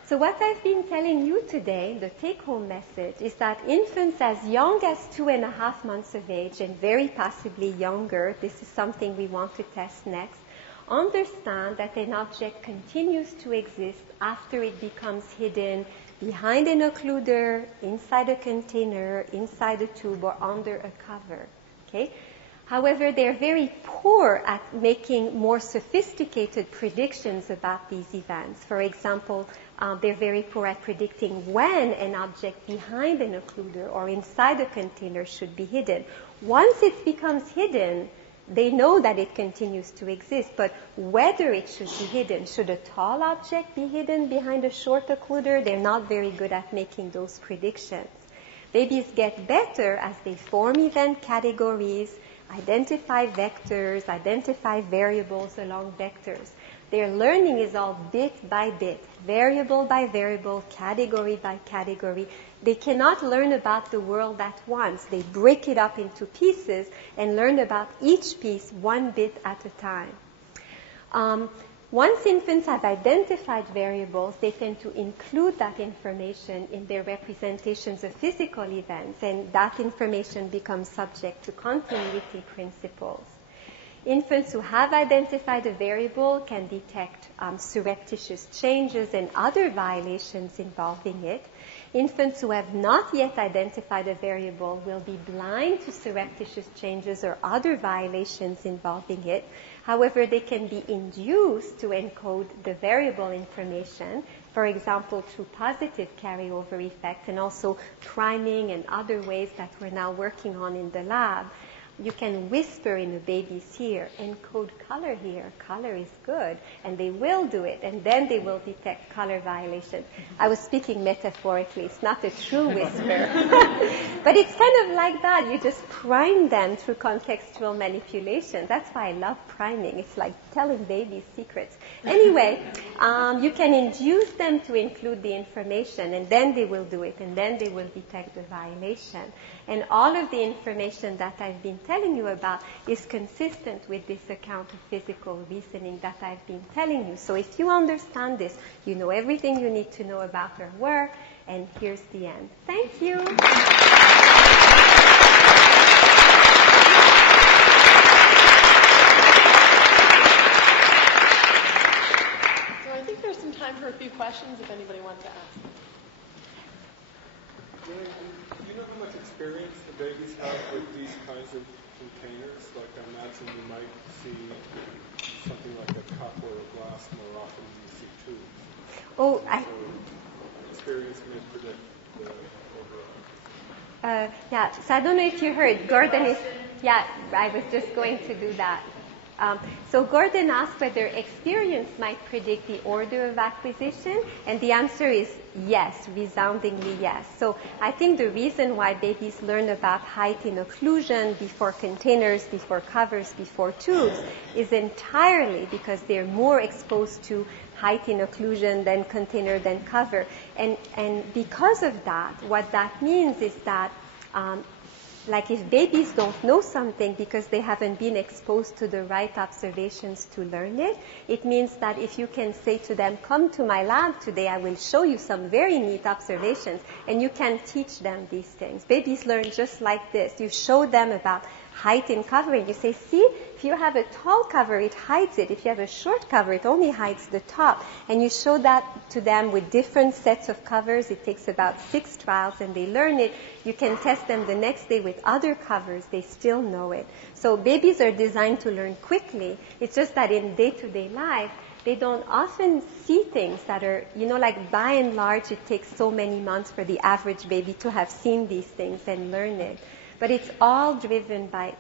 So what I've been telling you today, the take-home message, is that infants as young as 2.5 months of age, and very possibly younger, this is something we want to test next, understand that an object continues to exist after it becomes hidden behind an occluder, inside a container, inside a tube, or under a cover. Okay? However, they're very poor at making more sophisticated predictions about these events. For example, they're very poor at predicting when an object behind an occluder or inside a container should be hidden. Once it becomes hidden, they know that it continues to exist, but whether it should be hidden, should a tall object be hidden behind a short occluder, they're not very good at making those predictions. Babies get better as they form event categories, identify vectors, identify variables along vectors. Their learning is all bit by bit, variable by variable, category by category. They cannot learn about the world at once. They break it up into pieces and learn about each piece one bit at a time. Once infants have identified variables, they tend to include that information in their representations of physical events, and that information becomes subject to continuity principles. Infants who have identified a variable can detect surreptitious changes and other violations involving it. Infants who have not yet identified a variable will be blind to surreptitious changes or other violations involving it. However, they can be induced to encode the variable information, for example, through positive carryover effect and also priming and other ways that we're now working on in the lab. You can whisper in a baby's ear, encode color here, color is good, and they will do it, and then they will detect color violations. I was speaking metaphorically, it's not a true whisper. But it's kind of like that, you just prime them through contextual manipulation. That's why I love priming, it's like telling babies secrets. Anyway, you can induce them to include the information, and then they will do it, and then they will detect the violation. And all of the information that I've been telling you about is consistent with this account of physical reasoning that I've been telling you. So if you understand this, you know everything you need to know about our work, and here's the end. Thank you. So I think there's some time for a few questions if anybody wants to ask. Do you know how much experience the babies have with these kinds of containers? Like, I imagine you might see something like a cup or a glass more often than you see tubes. Oh, Experience may predict the overall. Yeah, so I don't know if you heard, Gordon is, yeah, I was just going to do that. So Gordon asked whether experience might predict the order of acquisition, and the answer is yes, resoundingly yes. So I think the reason why babies learn about height in occlusion before containers, before covers, before tubes is entirely because they're more exposed to height in occlusion than container than cover. And because of that, what that means is that like if babies don't know something because they haven't been exposed to the right observations to learn it, it means that if you can say to them, come to my lab today, I will show you some very neat observations, and you can teach them these things. Babies learn just like this. You show them about height in covering. You say, see, if you have a tall cover, it hides it. If you have a short cover, it only hides the top. And you show that to them with different sets of covers. It takes about 6 trials, and they learn it. You can test them the next day with other covers. They still know it. So babies are designed to learn quickly. It's just that in day-to-day life, they don't often see things that are, like by and large, it takes so many months for the average baby to have seen these things and learn it. But it's all driven by,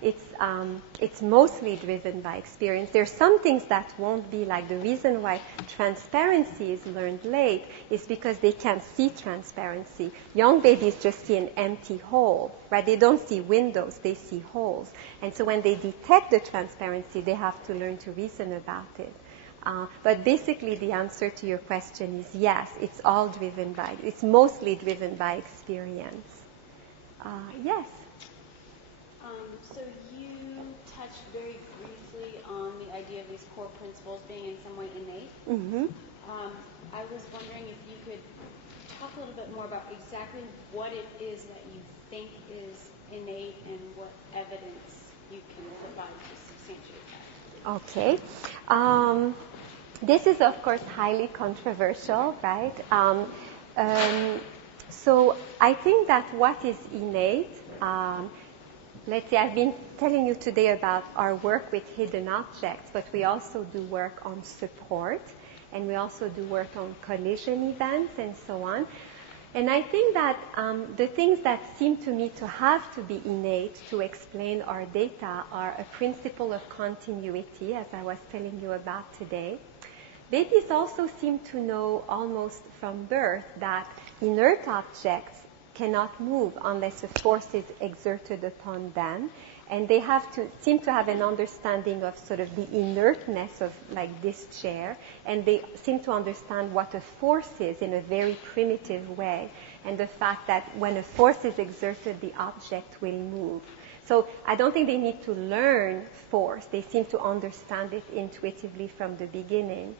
it's mostly driven by experience. There's some things that won't be like the reason why transparency is learned late is because they can't see transparency. Young babies just see an empty hole, right? They don't see windows, they see holes. And so when they detect the transparency, they have to learn to reason about it. But basically the answer to your question is yes, it's mostly driven by experience. Yes. So you touched very briefly on the idea of these core principles being in some way innate. Mm-hmm. I was wondering if you could talk a little bit more about exactly what it is that you think is innate and what evidence you can provide to substantiate that. Okay. This is, of course, highly controversial, right? So I think that what is innate, let's say I've been telling you today about our work with hidden objects, but we also do work on support, and we also do work on collision events and so on. And I think that the things that seem to me to have to be innate to explain our data are a principle of continuity, as I was telling you about today. Babies also seem to know almost from birth that inert objects cannot move unless a force is exerted upon them. And they seem to have an understanding of sort of the inertness of like this chair, and they seem to understand what a force is in a very primitive way, and the fact that when a force is exerted, the object will move. So I don't think they need to learn force. They seem to understand it intuitively from the beginning.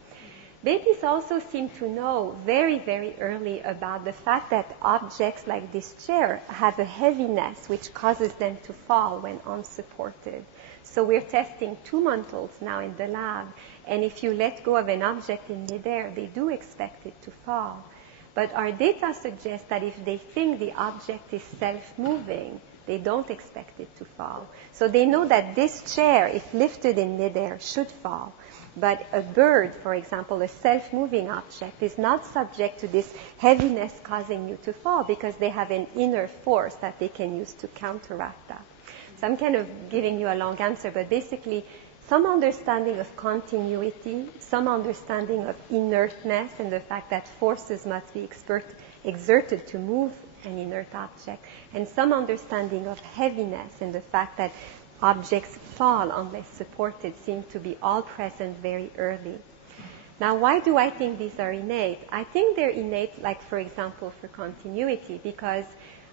Babies also seem to know very, very early about the fact that objects like this chair have a heaviness which causes them to fall when unsupported. So we're testing 2-month-olds now in the lab, and if you let go of an object in midair, they do expect it to fall. But our data suggests that if they think the object is self-moving, they don't expect it to fall. So they know that this chair, if lifted in midair, should fall. But a bird, for example, a self-moving object, is not subject to this heaviness causing you to fall because they have an inner force that they can use to counteract that. So I'm kind of giving you a long answer, but basically some understanding of continuity, some understanding of inertness and the fact that forces must be exerted to move an inert object, and some understanding of heaviness and the fact that objects fall unless supported seem to be all present very early. Now, why do I think these are innate? I think they're innate, like, for example, for continuity, because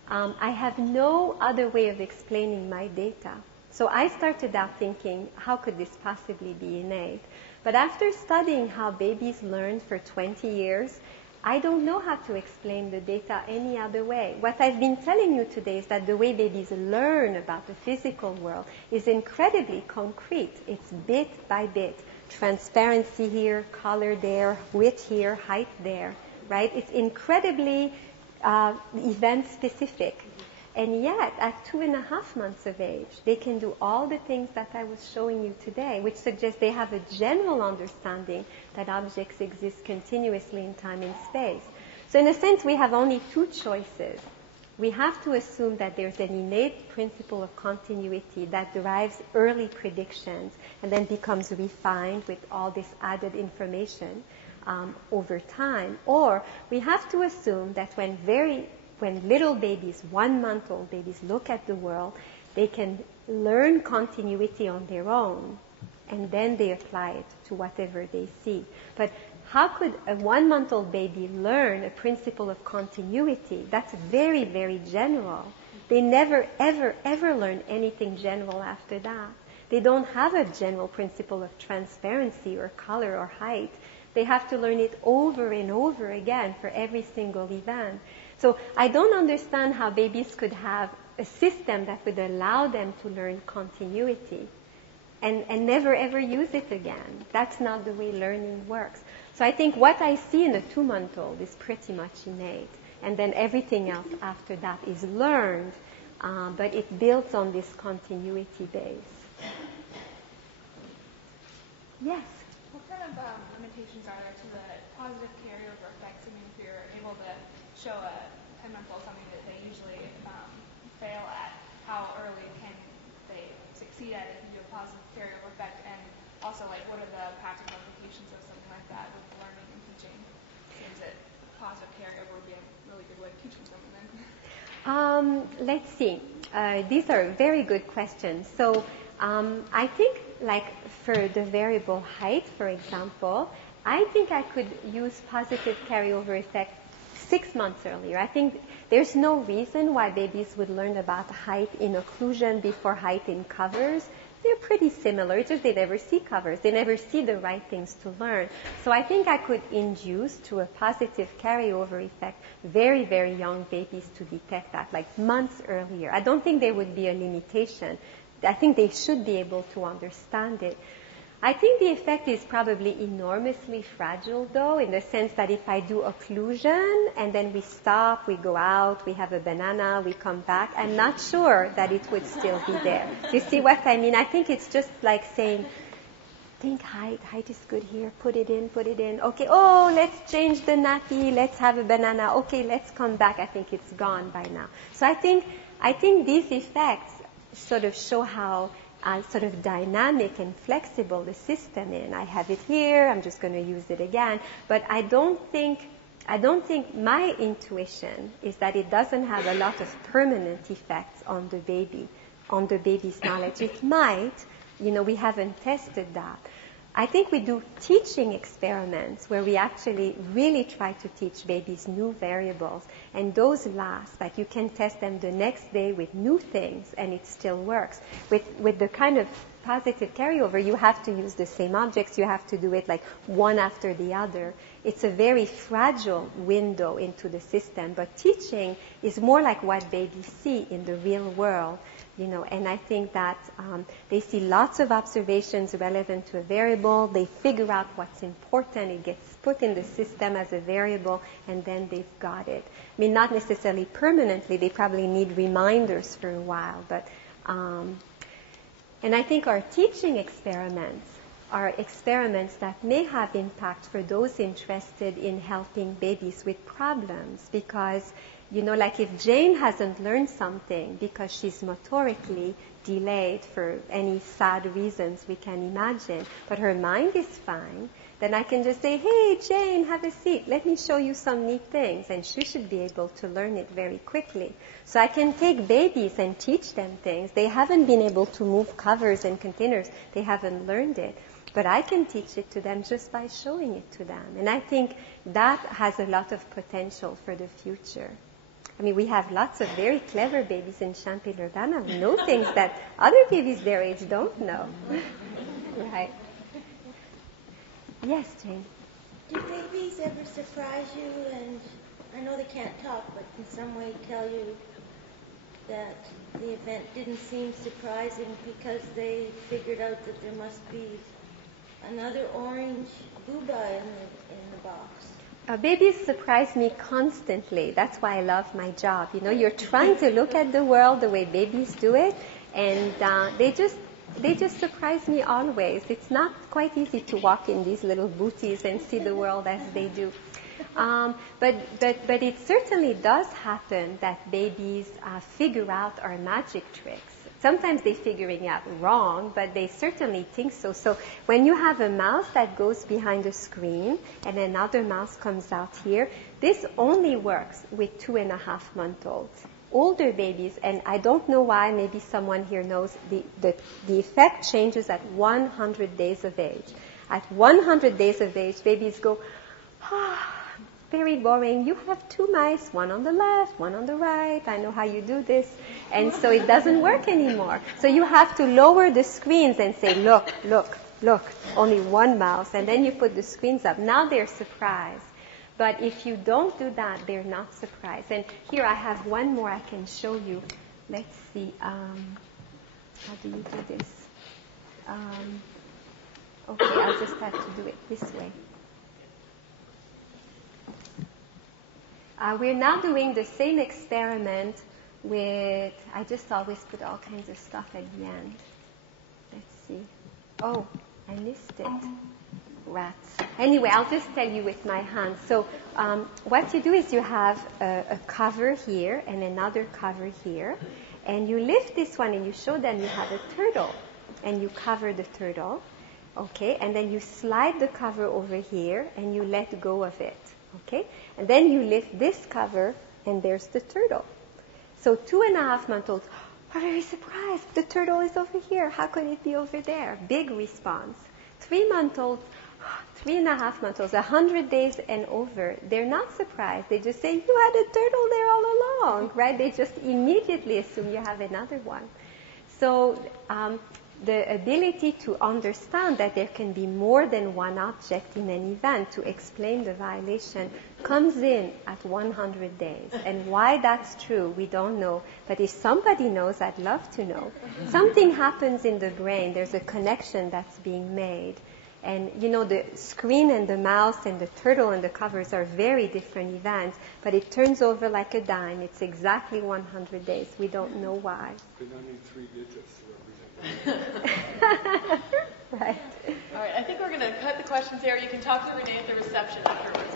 I have no other way of explaining my data. So I started out thinking, how could this possibly be innate? But after studying how babies learn for 20 years, I don't know how to explain the data any other way. What I've been telling you today is that the way babies learn about the physical world is incredibly concrete. It's bit by bit. Transparency here, color there, width here, height there, right? It's incredibly event-specific. And yet, at 2.5 months of age, they can do all the things that I was showing you today, which suggests they have a general understanding that objects exist continuously in time and space. So in a sense, we have only 2 choices. We have to assume that there's an innate principle of continuity that derives early predictions and then becomes refined with all this added information over time. Or we have to assume that when little babies, 1-month-old babies, look at the world, they can learn continuity on their own, and then they apply it to whatever they see. But how could a 1-month-old baby learn a principle of continuity? That's very, very general. They never, ever, ever learn anything general after that. They don't have a general principle of transparency or color or height. They have to learn it over and over again for every single event. So I don't understand how babies could have a system that would allow them to learn continuity and never ever use it again. That's not the way learning works. So I think what I see in a 2-month-old is pretty much innate. And then everything else after that is learned, but it builds on this continuity base. Yes? What kind of limitations are there to the positive carryover effects? I mean, if you're able to show a 10-month-old something that they usually fail at, how early can they succeed at it and do a positive carryover effect? And also, like, what are the practical implications of something like that with learning and teaching? Seems that positive carryover would be a really good way of teaching someone then. Let's see. These are very good questions. So I think, like, for the variable height, for example, I think I could use positive carryover effect 6 months earlier. I think there's no reason why babies would learn about height in occlusion before height in covers. They're pretty similar. It's just they never see covers. They never see the right things to learn. So I think I could induce to a positive carryover effect very, very young babies to detect that, like months earlier. I don't think there would be a limitation. I think they should be able to understand it. I think the effect is probably enormously fragile, though, in the sense that if I do occlusion and then we stop, we go out, we have a banana, we come back, I'm not sure that it would still be there. Do you see what I mean? I think it's just like saying, think height is good here, put it in. Okay, oh, let's change the nappy, let's have a banana. Okay, let's come back. I think it's gone by now. So I think these effects sort of show how sort of dynamic and flexible the system is. I have it here, I'm just going to use it again. But I don't think my intuition is that it doesn't have a lot of permanent effects on the baby's knowledge. It might, we haven't tested that. I think we do teaching experiments where we actually really try to teach babies new variables, and those last. Like you can test them the next day with new things, and it still works. With the kind of positive carryover, you have to use the same objects. You have to do it like one after the other. It's a very fragile window into the system, but teaching is more like what babies see in the real world. And I think that they see lots of observations relevant to a variable. They figure out what's important. It gets put in the system as a variable, and then they've got it. I mean, not necessarily permanently. They probably need reminders for a while. But and I think our teaching experiments are experiments that may have impact for those interested in helping babies with problems, because like if Jane hasn't learned something because she's motorically delayed for any sad reasons we can imagine, but her mind is fine, then I can just say, hey, Jane, have a seat. Let me show you some neat things. And she should be able to learn it very quickly. So I can take babies and teach them things. They haven't been able to move covers and containers. They haven't learned it. But I can teach it to them just by showing it to them. And I think that has a lot of potential for the future. I mean, we have lots of very clever babies in Champaign-Urbana who know things that other babies their age don't know. Right. Yes, Jane. Do babies ever surprise you? And I know they can't talk, but in some way tell you that the event didn't seem surprising because they figured out that there must be another orange booba in the box? Babies surprise me constantly. That's why I love my job. You're trying to look at the world the way babies do it, and they just surprise me always. It's not quite easy to walk in these little booties and see the world as they do. But it certainly does happen that babies figure out our magic tricks. Sometimes they're figuring out wrong, but they certainly think so. So when you have a mouse that goes behind a screen and another mouse comes out here, this only works with 2.5-month-olds. Older babies, and I don't know why, maybe someone here knows, the effect changes at 100 days of age. At 100 days of age, babies go, very boring. You have 2 mice, one on the left, one on the right. I know how you do this. And so it doesn't work anymore. So you have to lower the screens and say, look, only 1 mouse. And then you put the screens up. Now they're surprised. But if you don't do that, they're not surprised. And here I have one more I can show you. Let's see. How do you do this? Okay, I'll just have to do it this way. We're now doing the same experiment with, I just always put all kinds of stuff at the end. Let's see. Oh, I missed it. Rats. Anyway, I'll just tell you with my hand. So what you do is you have a cover here and another cover here. And you lift this one and you show them you have a turtle. And you cover the turtle. Okay, and then you slide the cover over here and you let go of it. Okay, and then you lift this cover, and there's the turtle. So 2.5-month-olds are very surprised. The turtle is over here. How could it be over there? Big response. 3-month-olds, 3.5-month-olds, 100 days and over, they're not surprised. They just say, you had a turtle there all along, right? They just immediately assume you have another one. So the ability to understand that there can be more than one object in an event to explain the violation comes in at 100 days. And why that's true, we don't know. But if somebody knows, I'd love to know. Something happens in the brain. There's a connection that's being made. And, the screen and the mouse and the turtle and the covers are very different events, but it turns over like a dime. It's exactly 100 days. We don't know why. We don't need 3 digits to represent Right. All right, I think we're going to cut the questions there. You can talk to Renee at the reception afterwards.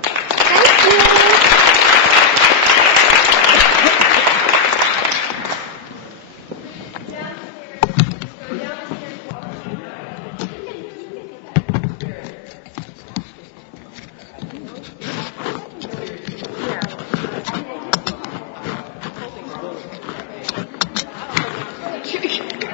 Thank you.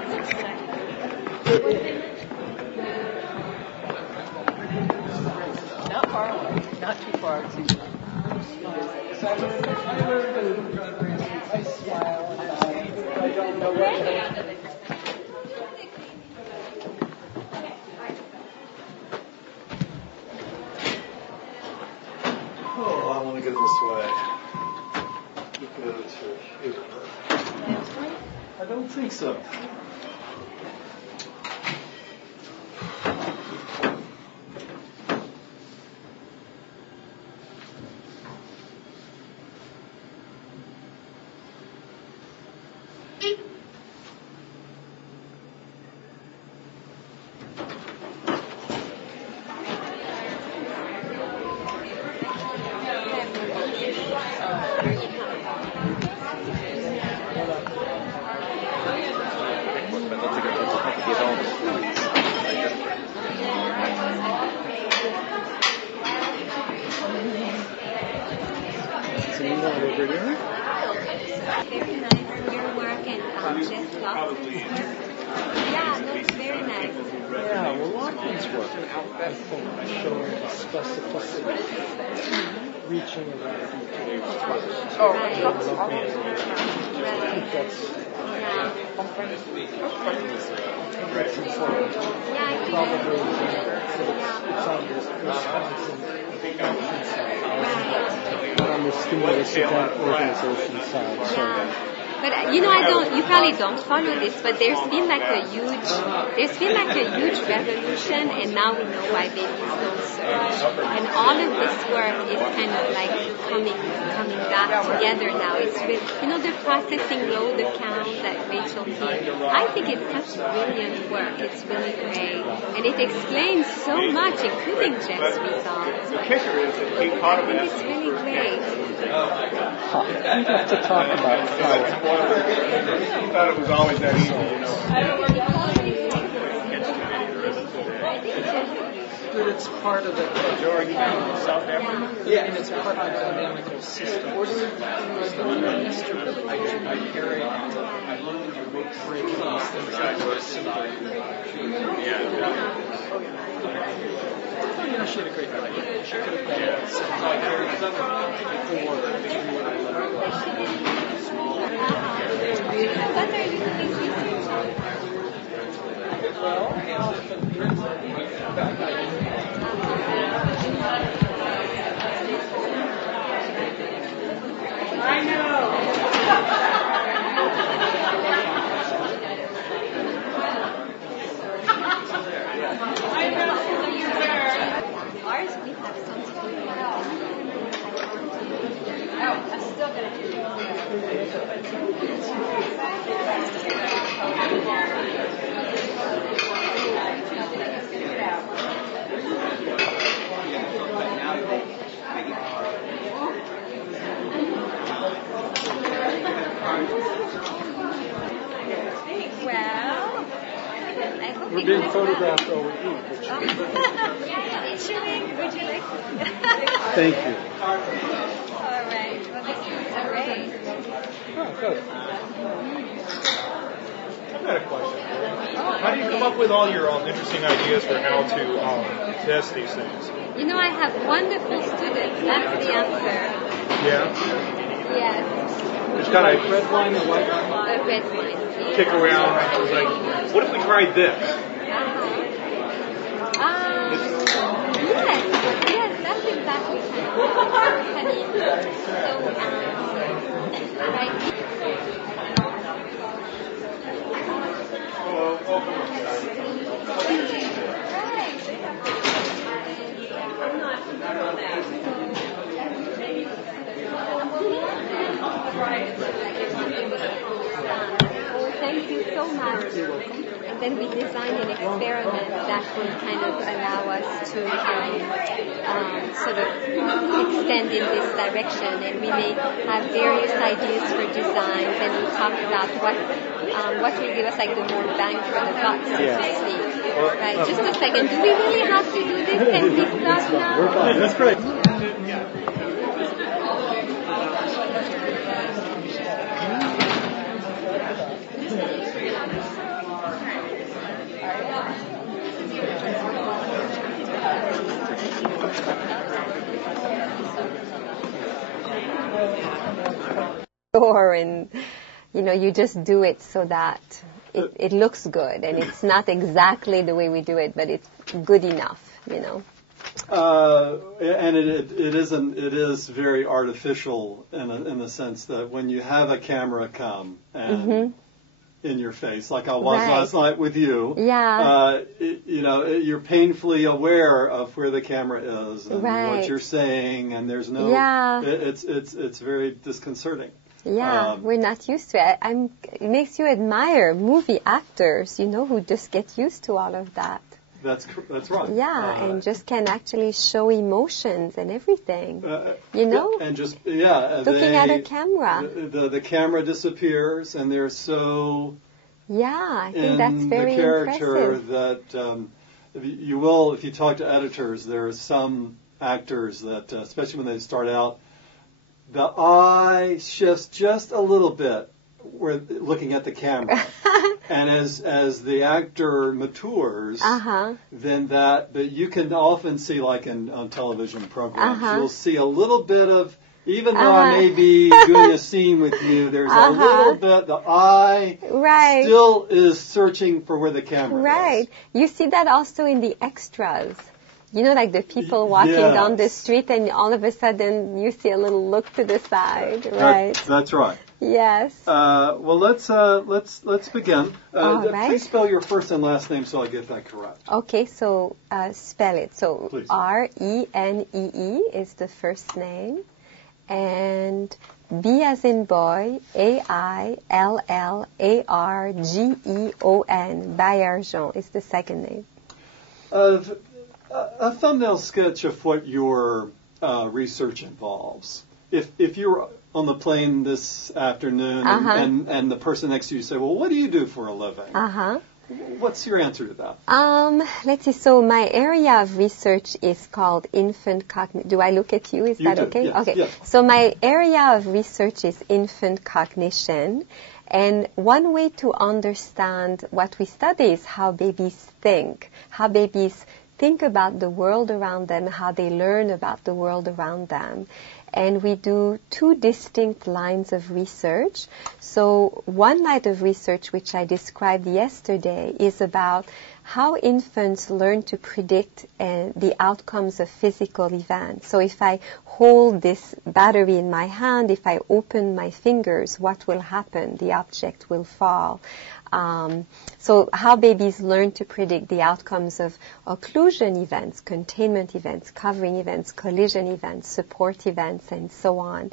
But you probably don't follow this, but there's been like a huge revolution, and now we know why babies don't search. And all of this work is kind of like coming back together now. It's really, the processing load account that Rachel did. I think it's such brilliant work. It's really great, and it explains so much, including Jeff's results. The kicker is that he caught him. I think it's really great. We'd have to talk about how. He thought it was always that easy, But it's part of the South Africa? Yeah, and it's part of the dynamical system. She had a great idea. She could have done it What are you doing research on? I know. Ours, we have some students. I'm still going to do We're being photographed while we eat. Would you like to? Thank you. All right. Well, this is great. Oh, good. I've got a question. How do you come up with all your interesting ideas for how to test these things? I have wonderful students. That's the answer. Yeah? Yes. Does got a Red wine or white? A red wine. kick around. I was like, what if we tried this? Yes, that's exactly kind of what I mean. So, right. Oh, thank you so much. And then we design an experiment that will kind of allow us to sort of extend in this direction. And we may have various ideas for designs, and we'll talk about what will give us like the more bang for the buck, so to speak. Right, just a second. Do we really have to do this? Can we stop now? We're fine. That's great. And you just do it so that it looks good, and it's not exactly the way we do it, but it's good enough. And it is very artificial in the sense that when you have a camera come and in your face, like I was last night with you, you're painfully aware of where the camera is and what you're saying, and there's no, it's very disconcerting. Yeah, we're not used to it. It makes you admire movie actors, who just get used to all of that. That's right. Yeah, and just can actually show emotions and everything. And just looking at a camera. The camera disappears, and they're so. Yeah, I think that's very the character impressive. that you will, if you talk to editors, there are some actors that, especially when they start out, the eye shifts just a little bit. We're looking at the camera, and as the actor matures, then but you can often see, like on television programs, you'll see a little bit of, even though I may be doing a scene with you, there's a little bit, the eye still is searching for where the camera is. You see that also in the extras. Like the people walking down the street, and all of a sudden you see a little look to the side, right? That's right. Yes. Well, let's begin. Please spell your first and last name so I get that correct. Okay, so spell it. So please. Renee is the first name, and B as in boy, Aillargeon, Baillargeon is the second name. A thumbnail sketch of what your research involves. If you're on the plane this afternoon and the person next to you say, well, what do you do for a living? What's your answer to that? Let's see. So my area of research is called infant cognition. Do I look at you? Is that okay? Yes, okay. Yes. So my area of research is infant cognition. And one way to understand what we study is how babies think about the world around them, how they learn about the world around them. And we do two distinct lines of research. So one line of research, which I described yesterday, is about how infants learn to predict the outcomes of physical events. So if I hold this battery in my hand, if I open my fingers, what will happen? The object will fall. So how babies learn to predict the outcomes of occlusion events, containment events, covering events, collision events, support events, and so on.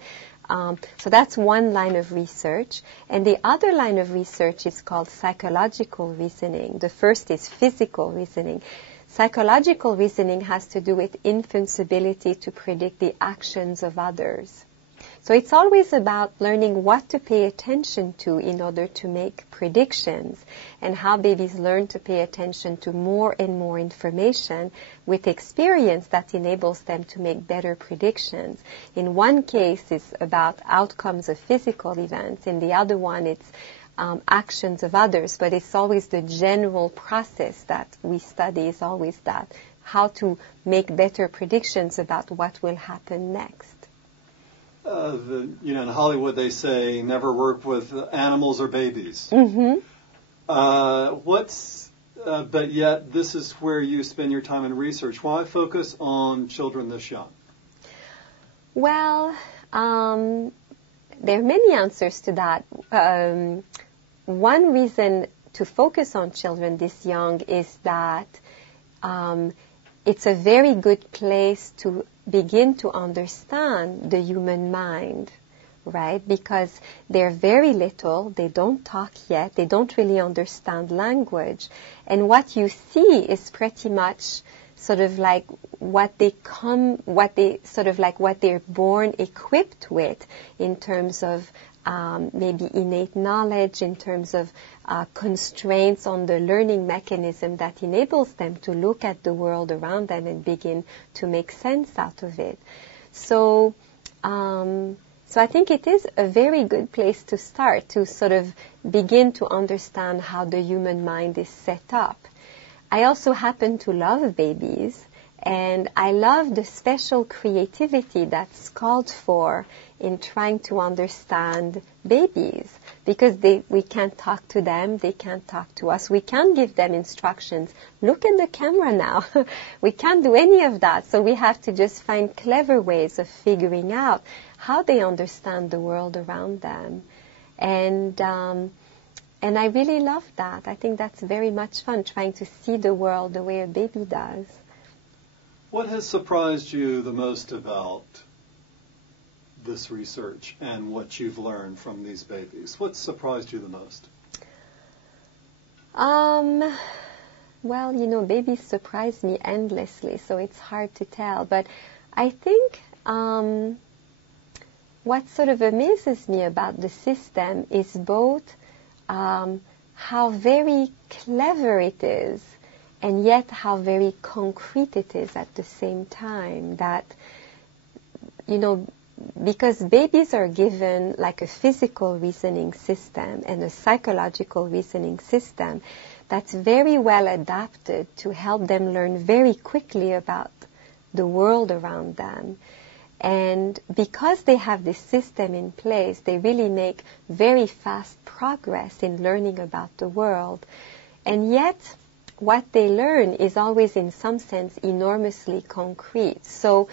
So that's one line of research. And the other line of research is called psychological reasoning. The first is physical reasoning. Psychological reasoning has to do with infants' ability to predict the actions of others. So it's always about learning what to pay attention to in order to make predictions, and how babies learn to pay attention to more and more information with experience that enables them to make better predictions. In one case, it's about outcomes of physical events. In the other one, it's actions of others. But it's always the general process that we study is always that, how to make better predictions about what will happen next. in Hollywood they say never work with animals or babies. Mm-hmm. But yet this is where you spend your time in research. Why focus on children this young? Well, there are many answers to that. One reason to focus on children this young is that it's a very good place to begin to understand the human mind, right? Because they're very little, they don't talk yet, they don't really understand language. And what you see is pretty much sort of like what they're born equipped with in terms of maybe innate knowledge, in terms of constraints on the learning mechanism that enables them to look at the world around them and begin to make sense out of it. So I think it is a very good place to start, to sort of begin to understand how the human mind is set up. I also happen to love babies, and I love the special creativity that's called for in trying to understand babies, because we can't talk to them, they can't talk to us. We can't give them instructions. Look at the camera now. We can't do any of that. So we have to just find clever ways of figuring out how they understand the world around them. And I really love that. I think that's very much fun, trying to see the world the way a baby does. What has surprised you the most about this research and what you've learned from these babies? What surprised you the most? Well, babies surprise me endlessly, so it's hard to tell. But I think what sort of amazes me about the system is both how very clever it is, and yet how very concrete it is at the same time. That, because babies are given like a physical reasoning system and a psychological reasoning system that's very well adapted to help them learn very quickly about the world around them. And because they have this system in place, they really make very fast progress in learning about the world. And yet, what they learn is always, in some sense, enormously concrete. So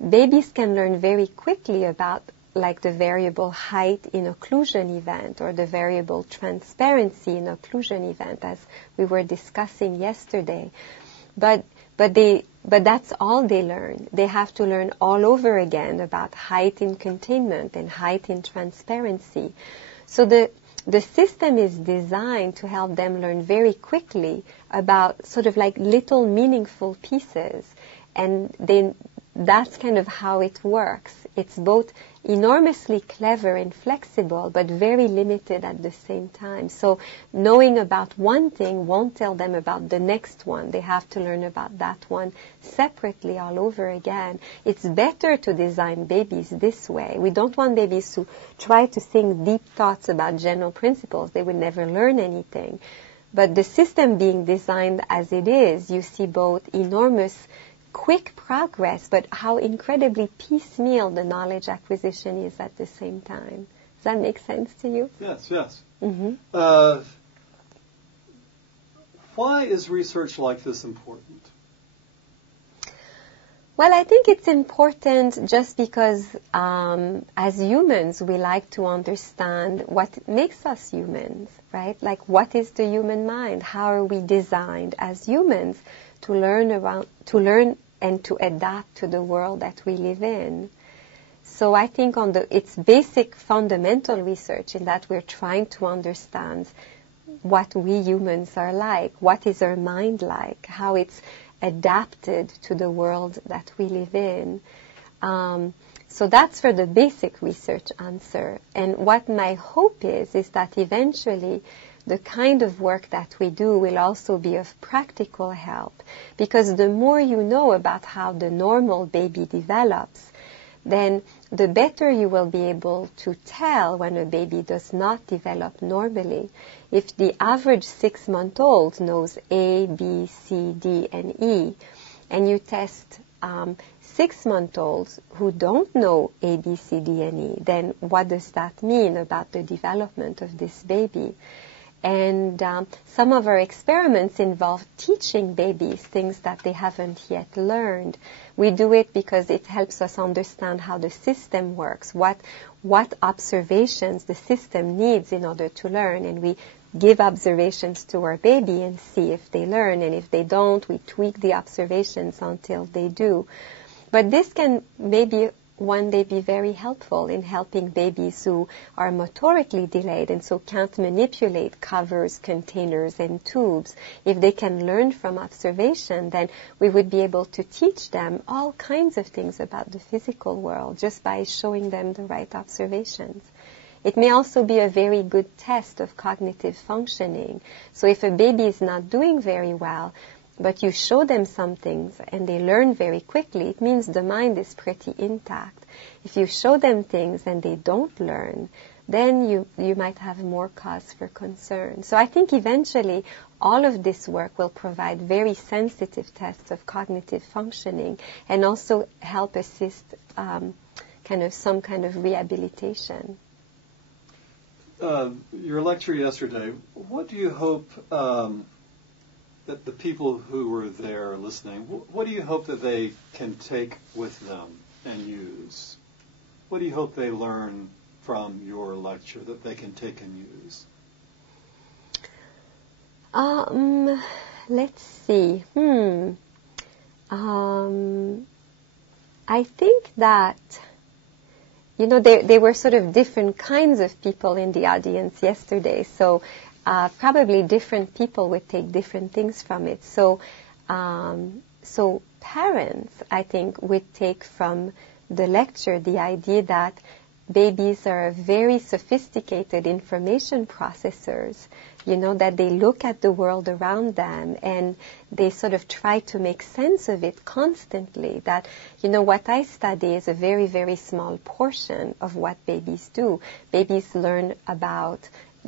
babies can learn very quickly about, like, the variable height in occlusion event, or the variable transparency in occlusion event, as we were discussing yesterday. But that's all they learn. They have to learn all over again about height in containment and height in transparency. So the system is designed to help them learn very quickly about sort of like little meaningful pieces. And that's kind of how it works. It's both enormously clever and flexible, but very limited at the same time. So knowing about one thing won't tell them about the next one. They have to learn about that one separately all over again. It's better to design babies this way. We don't want babies to try to think deep thoughts about general principles. They will never learn anything. But the system being designed as it is, you see both enormous quick progress, but how incredibly piecemeal the knowledge acquisition is at the same time. Does that make sense to you? Yes, yes. Mm-hmm. Why is research like this important? Well, I think it's important just because as humans, we like to understand what makes us humans, right? Like, what is the human mind? How are we designed as humans to learn and to adapt to the world that we live in? So I think it's basic fundamental research in that we're trying to understand what we humans are like, what is our mind like, how it's adapted to the world that we live in. So that's for the basic research answer. And what my hope is that eventually the kind of work that we do will also be of practical help, because the more you know about how the normal baby develops, then the better you will be able to tell when a baby does not develop normally. If the average 6-month-old knows A, B, C, D, and E, and you test 6-month-olds who don't know A, B, C, D, and E, then what does that mean about the development of this baby? And some of our experiments involve teaching babies things that they haven't yet learned. We do it because it helps us understand how the system works, what observations the system needs in order to learn. And we give observations to our baby and see if they learn. And if they don't, we tweak the observations until they do. But this can maybe one day be very helpful in helping babies who are motorically delayed and so can't manipulate covers, containers, and tubes. If they can learn from observation, then we would be able to teach them all kinds of things about the physical world just by showing them the right observations. It may also be a very good test of cognitive functioning. So if a baby is not doing very well, but you show them some things and they learn very quickly, it means the mind is pretty intact. If you show them things and they don't learn, then you might have more cause for concern. So I think eventually all of this work will provide very sensitive tests of cognitive functioning and also help assist some kind of rehabilitation. Your lecture yesterday, what do you hope that the people who were there listening, what do you hope that they can take with them and use? What do you hope they learn from your lecture that they can take and use? Let's see. I think that, there were sort of different kinds of people in the audience yesterday, so probably different people would take different things from it. So parents, I think, would take from the lecture the idea that babies are very sophisticated information processors, that they look at the world around them and they sort of try to make sense of it constantly. That, what I study is a very, very small portion of what babies do. Babies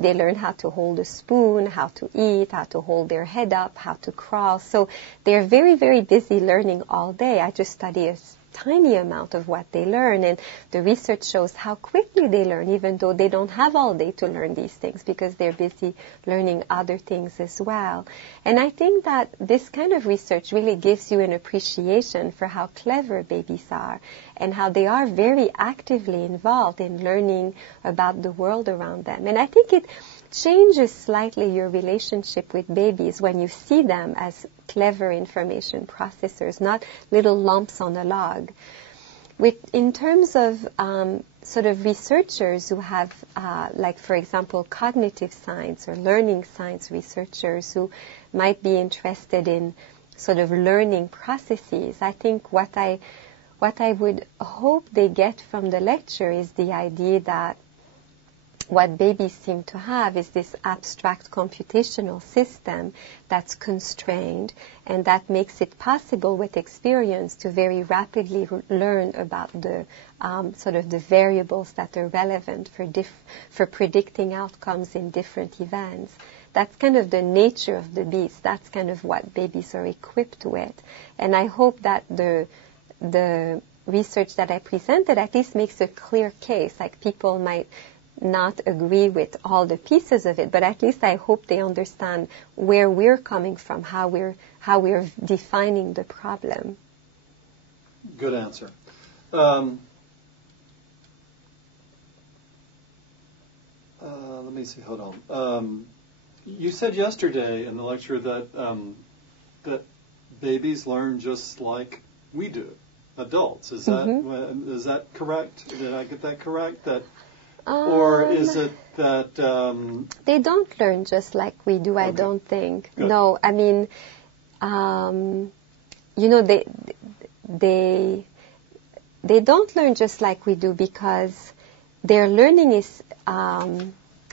they learn how to hold a spoon, how to eat, how to hold their head up, how to crawl. So they're very, very busy learning all day. I just study a tiny amount of what they learn, and the research shows how quickly they learn, even though they don't have all day to learn these things because they're busy learning other things as well. And I think that this kind of research really gives you an appreciation for how clever babies are and how they are very actively involved in learning about the world around them. And I think it changes slightly your relationship with babies when you see them as clever information processors, not little lumps on a log. In terms of sort of researchers who have, for example, cognitive science or learning science researchers who might be interested in sort of learning processes, I think what I would hope they get from the lecture is the idea that what babies seem to have is this abstract computational system that's constrained and that makes it possible with experience to very rapidly learn about the sort of the variables that are relevant for predicting outcomes in different events. That's kind of the nature of the beast. That's kind of what babies are equipped with. And I hope that the research that I presented at least makes a clear case. Like, people might not agree with all the pieces of it, but at least I hope they understand where we're coming from, how we're defining the problem. Good answer. Let me see. Hold on. You said yesterday in the lecture that babies learn just like we do, adults. Is that correct? Did I get that correct? Or is it that they don't learn just like we do? Okay. I don't think. Good. No, I mean, they don't learn just like we do because their learning is.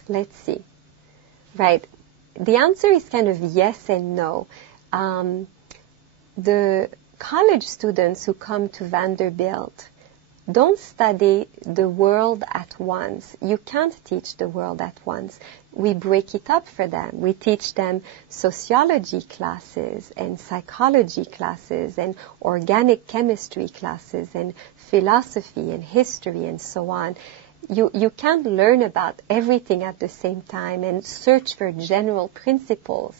Let's see, right? The answer is kind of yes and no. The college students who come to Vanderbilt don't study the world at once. You can't teach the world at once. we break it up for them. We teach them sociology classes and psychology classes and organic chemistry classes and philosophy and history and so on. You can't learn about everything at the same time and search for general principles.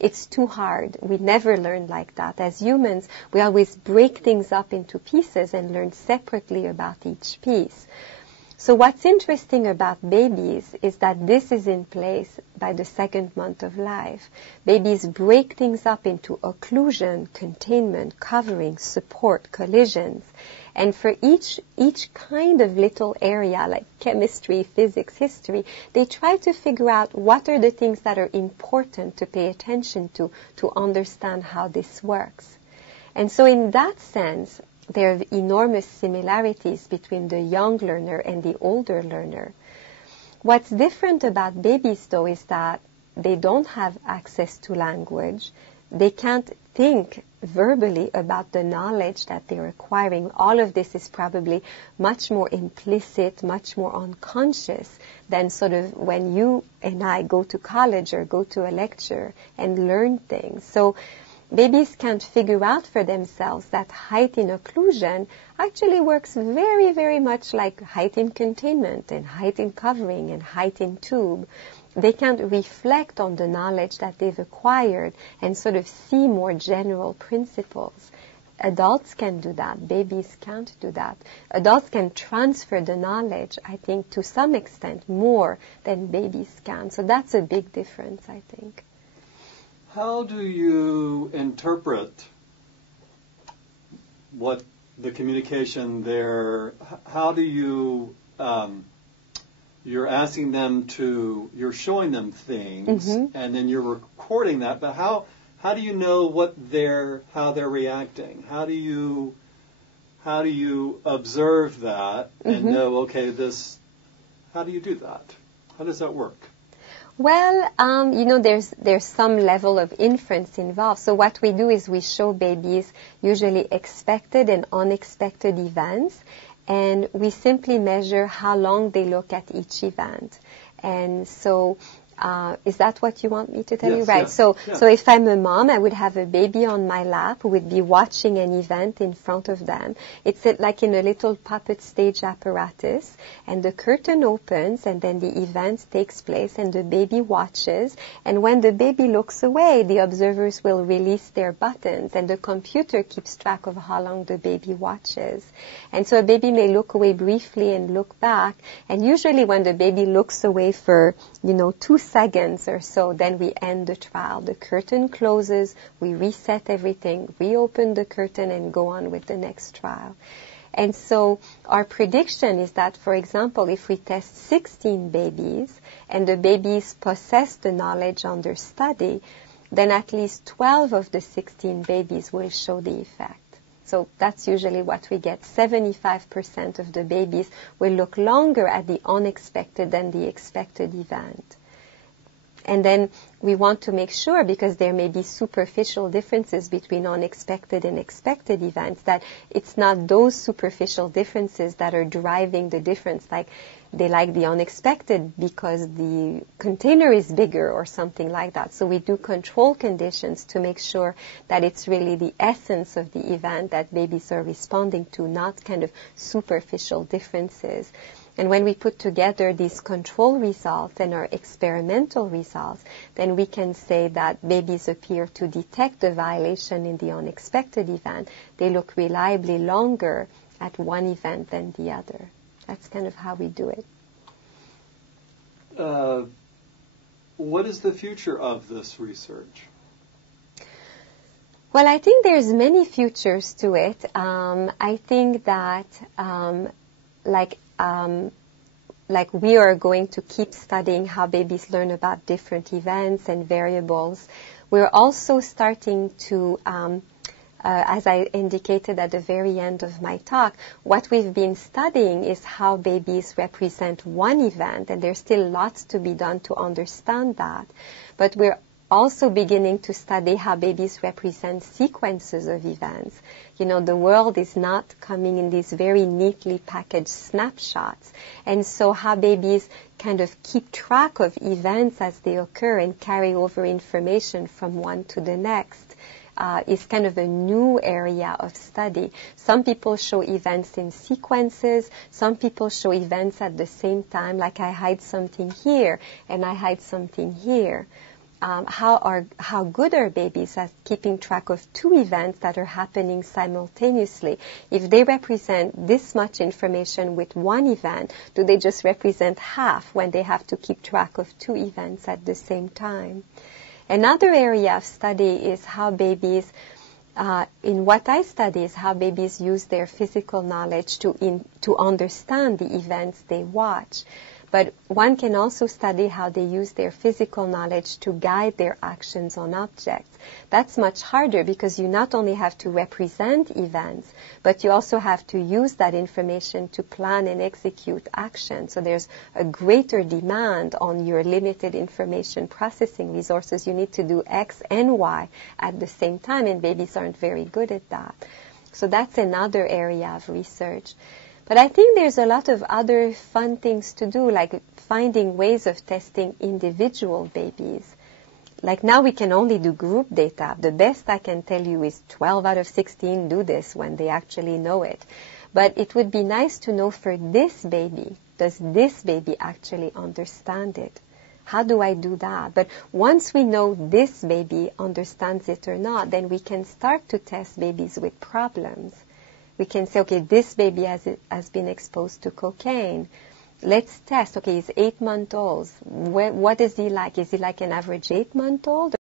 It's too hard. We never learn like that. As humans, we always break things up into pieces and learn separately about each piece. So what's interesting about babies is that this is in place by the 2nd month of life. Babies break things up into occlusion, containment, covering, support, collisions. And for each kind of little area, like chemistry, physics, history, they try to figure out what are the things that are important to pay attention to understand how this works. And so in that sense, there are enormous similarities between the young learner and the older learner. What's different about babies, though, is that they don't have access to language. They can't think verbally about the knowledge that they're acquiring. All of this is probably much more implicit, much more unconscious than sort of when you and I go to college or go to a lecture and learn things. So babies can't figure out for themselves that height in occlusion actually works very, very much like height in containment and height in covering and height in tube. They can't reflect on the knowledge that they've acquired and sort of see more general principles. Adults can do that. Babies can't do that. Adults can transfer the knowledge, I think, to some extent more than babies can. So that's a big difference, I think. How do you interpret what the communication there? How do you? You're asking them to. You're showing them things, and then you're recording that. But how do you know how they're reacting? How do you observe that and know? Okay, this. How do you do that? How does that work? Well, there's some level of inference involved. So what we do is we show babies usually expected and unexpected events, and we simply measure how long they look at each event. And so is that what you want me to tell you? Right. So if I'm a mom, I would have a baby on my lap who would be watching an event in front of them. It's like in a little puppet stage apparatus, and the curtain opens, and then the event takes place, and the baby watches. And when the baby looks away, the observers will release their buttons, and the computer keeps track of how long the baby watches. And so a baby may look away briefly and look back, and usually when the baby looks away for 2 seconds or so, then we end the trial. The curtain closes, we reset everything, reopen the curtain, and go on with the next trial. And so our prediction is that, for example, if we test 16 babies and the babies possess the knowledge under study, then at least 12 of the 16 babies will show the effect. So that's usually what we get. 75% of the babies will look longer at the unexpected than the expected event. And then we want to make sure, because there may be superficial differences between unexpected and expected events, that it's not those superficial differences that are driving the difference. Like they like the unexpected because the container is bigger or something like that. So we do control conditions to make sure that it's really the essence of the event that babies are responding to, not kind of superficial differences. And when we put together these control results and our experimental results, then we can say that babies appear to detect the violation in the unexpected event. They look reliably longer at one event than the other. That's kind of how we do it. What is the future of this research? Well, I think there's many futures to it. I think that like we are going to keep studying how babies learn about different events and variables. We're also starting to, as I indicated at the very end of my talk, what we've been studying is how babies represent one event, and there's still lots to be done to understand that. But we're also beginning to study how babies represent sequences of events. The world is not coming in these very neatly packaged snapshots. And so how babies kind of keep track of events as they occur and carry over information from one to the next is kind of a new area of study. Some people show events in sequences. Some people show events at the same time, like I hide something here and I hide something here. How good are babies at keeping track of two events that are happening simultaneously? If they represent this much information with one event, do they just represent half when they have to keep track of two events at the same time? Another area of study is how babies, in what I study, is how babies use their physical knowledge to understand the events they watch. But one can also study how they use their physical knowledge to guide their actions on objects. That's much harder because you not only have to represent events, but you also have to use that information to plan and execute action. So there's a greater demand on your limited information processing resources. You need to do X and Y at the same time, and babies aren't very good at that. So that's another area of research. But I think there's a lot of other fun things to do, like finding ways of testing individual babies. Like now we can only do group data. The best I can tell you is 12 out of 16 do this when they actually know it. But it would be nice to know for this baby, does this baby actually understand it? How do I do that? But once we know this baby understands it or not, then we can start to test babies with problems. We can say, okay, this baby has been exposed to cocaine. Let's test. Okay, he's 8 months old. What is he like? Is he like an average 8-month-old?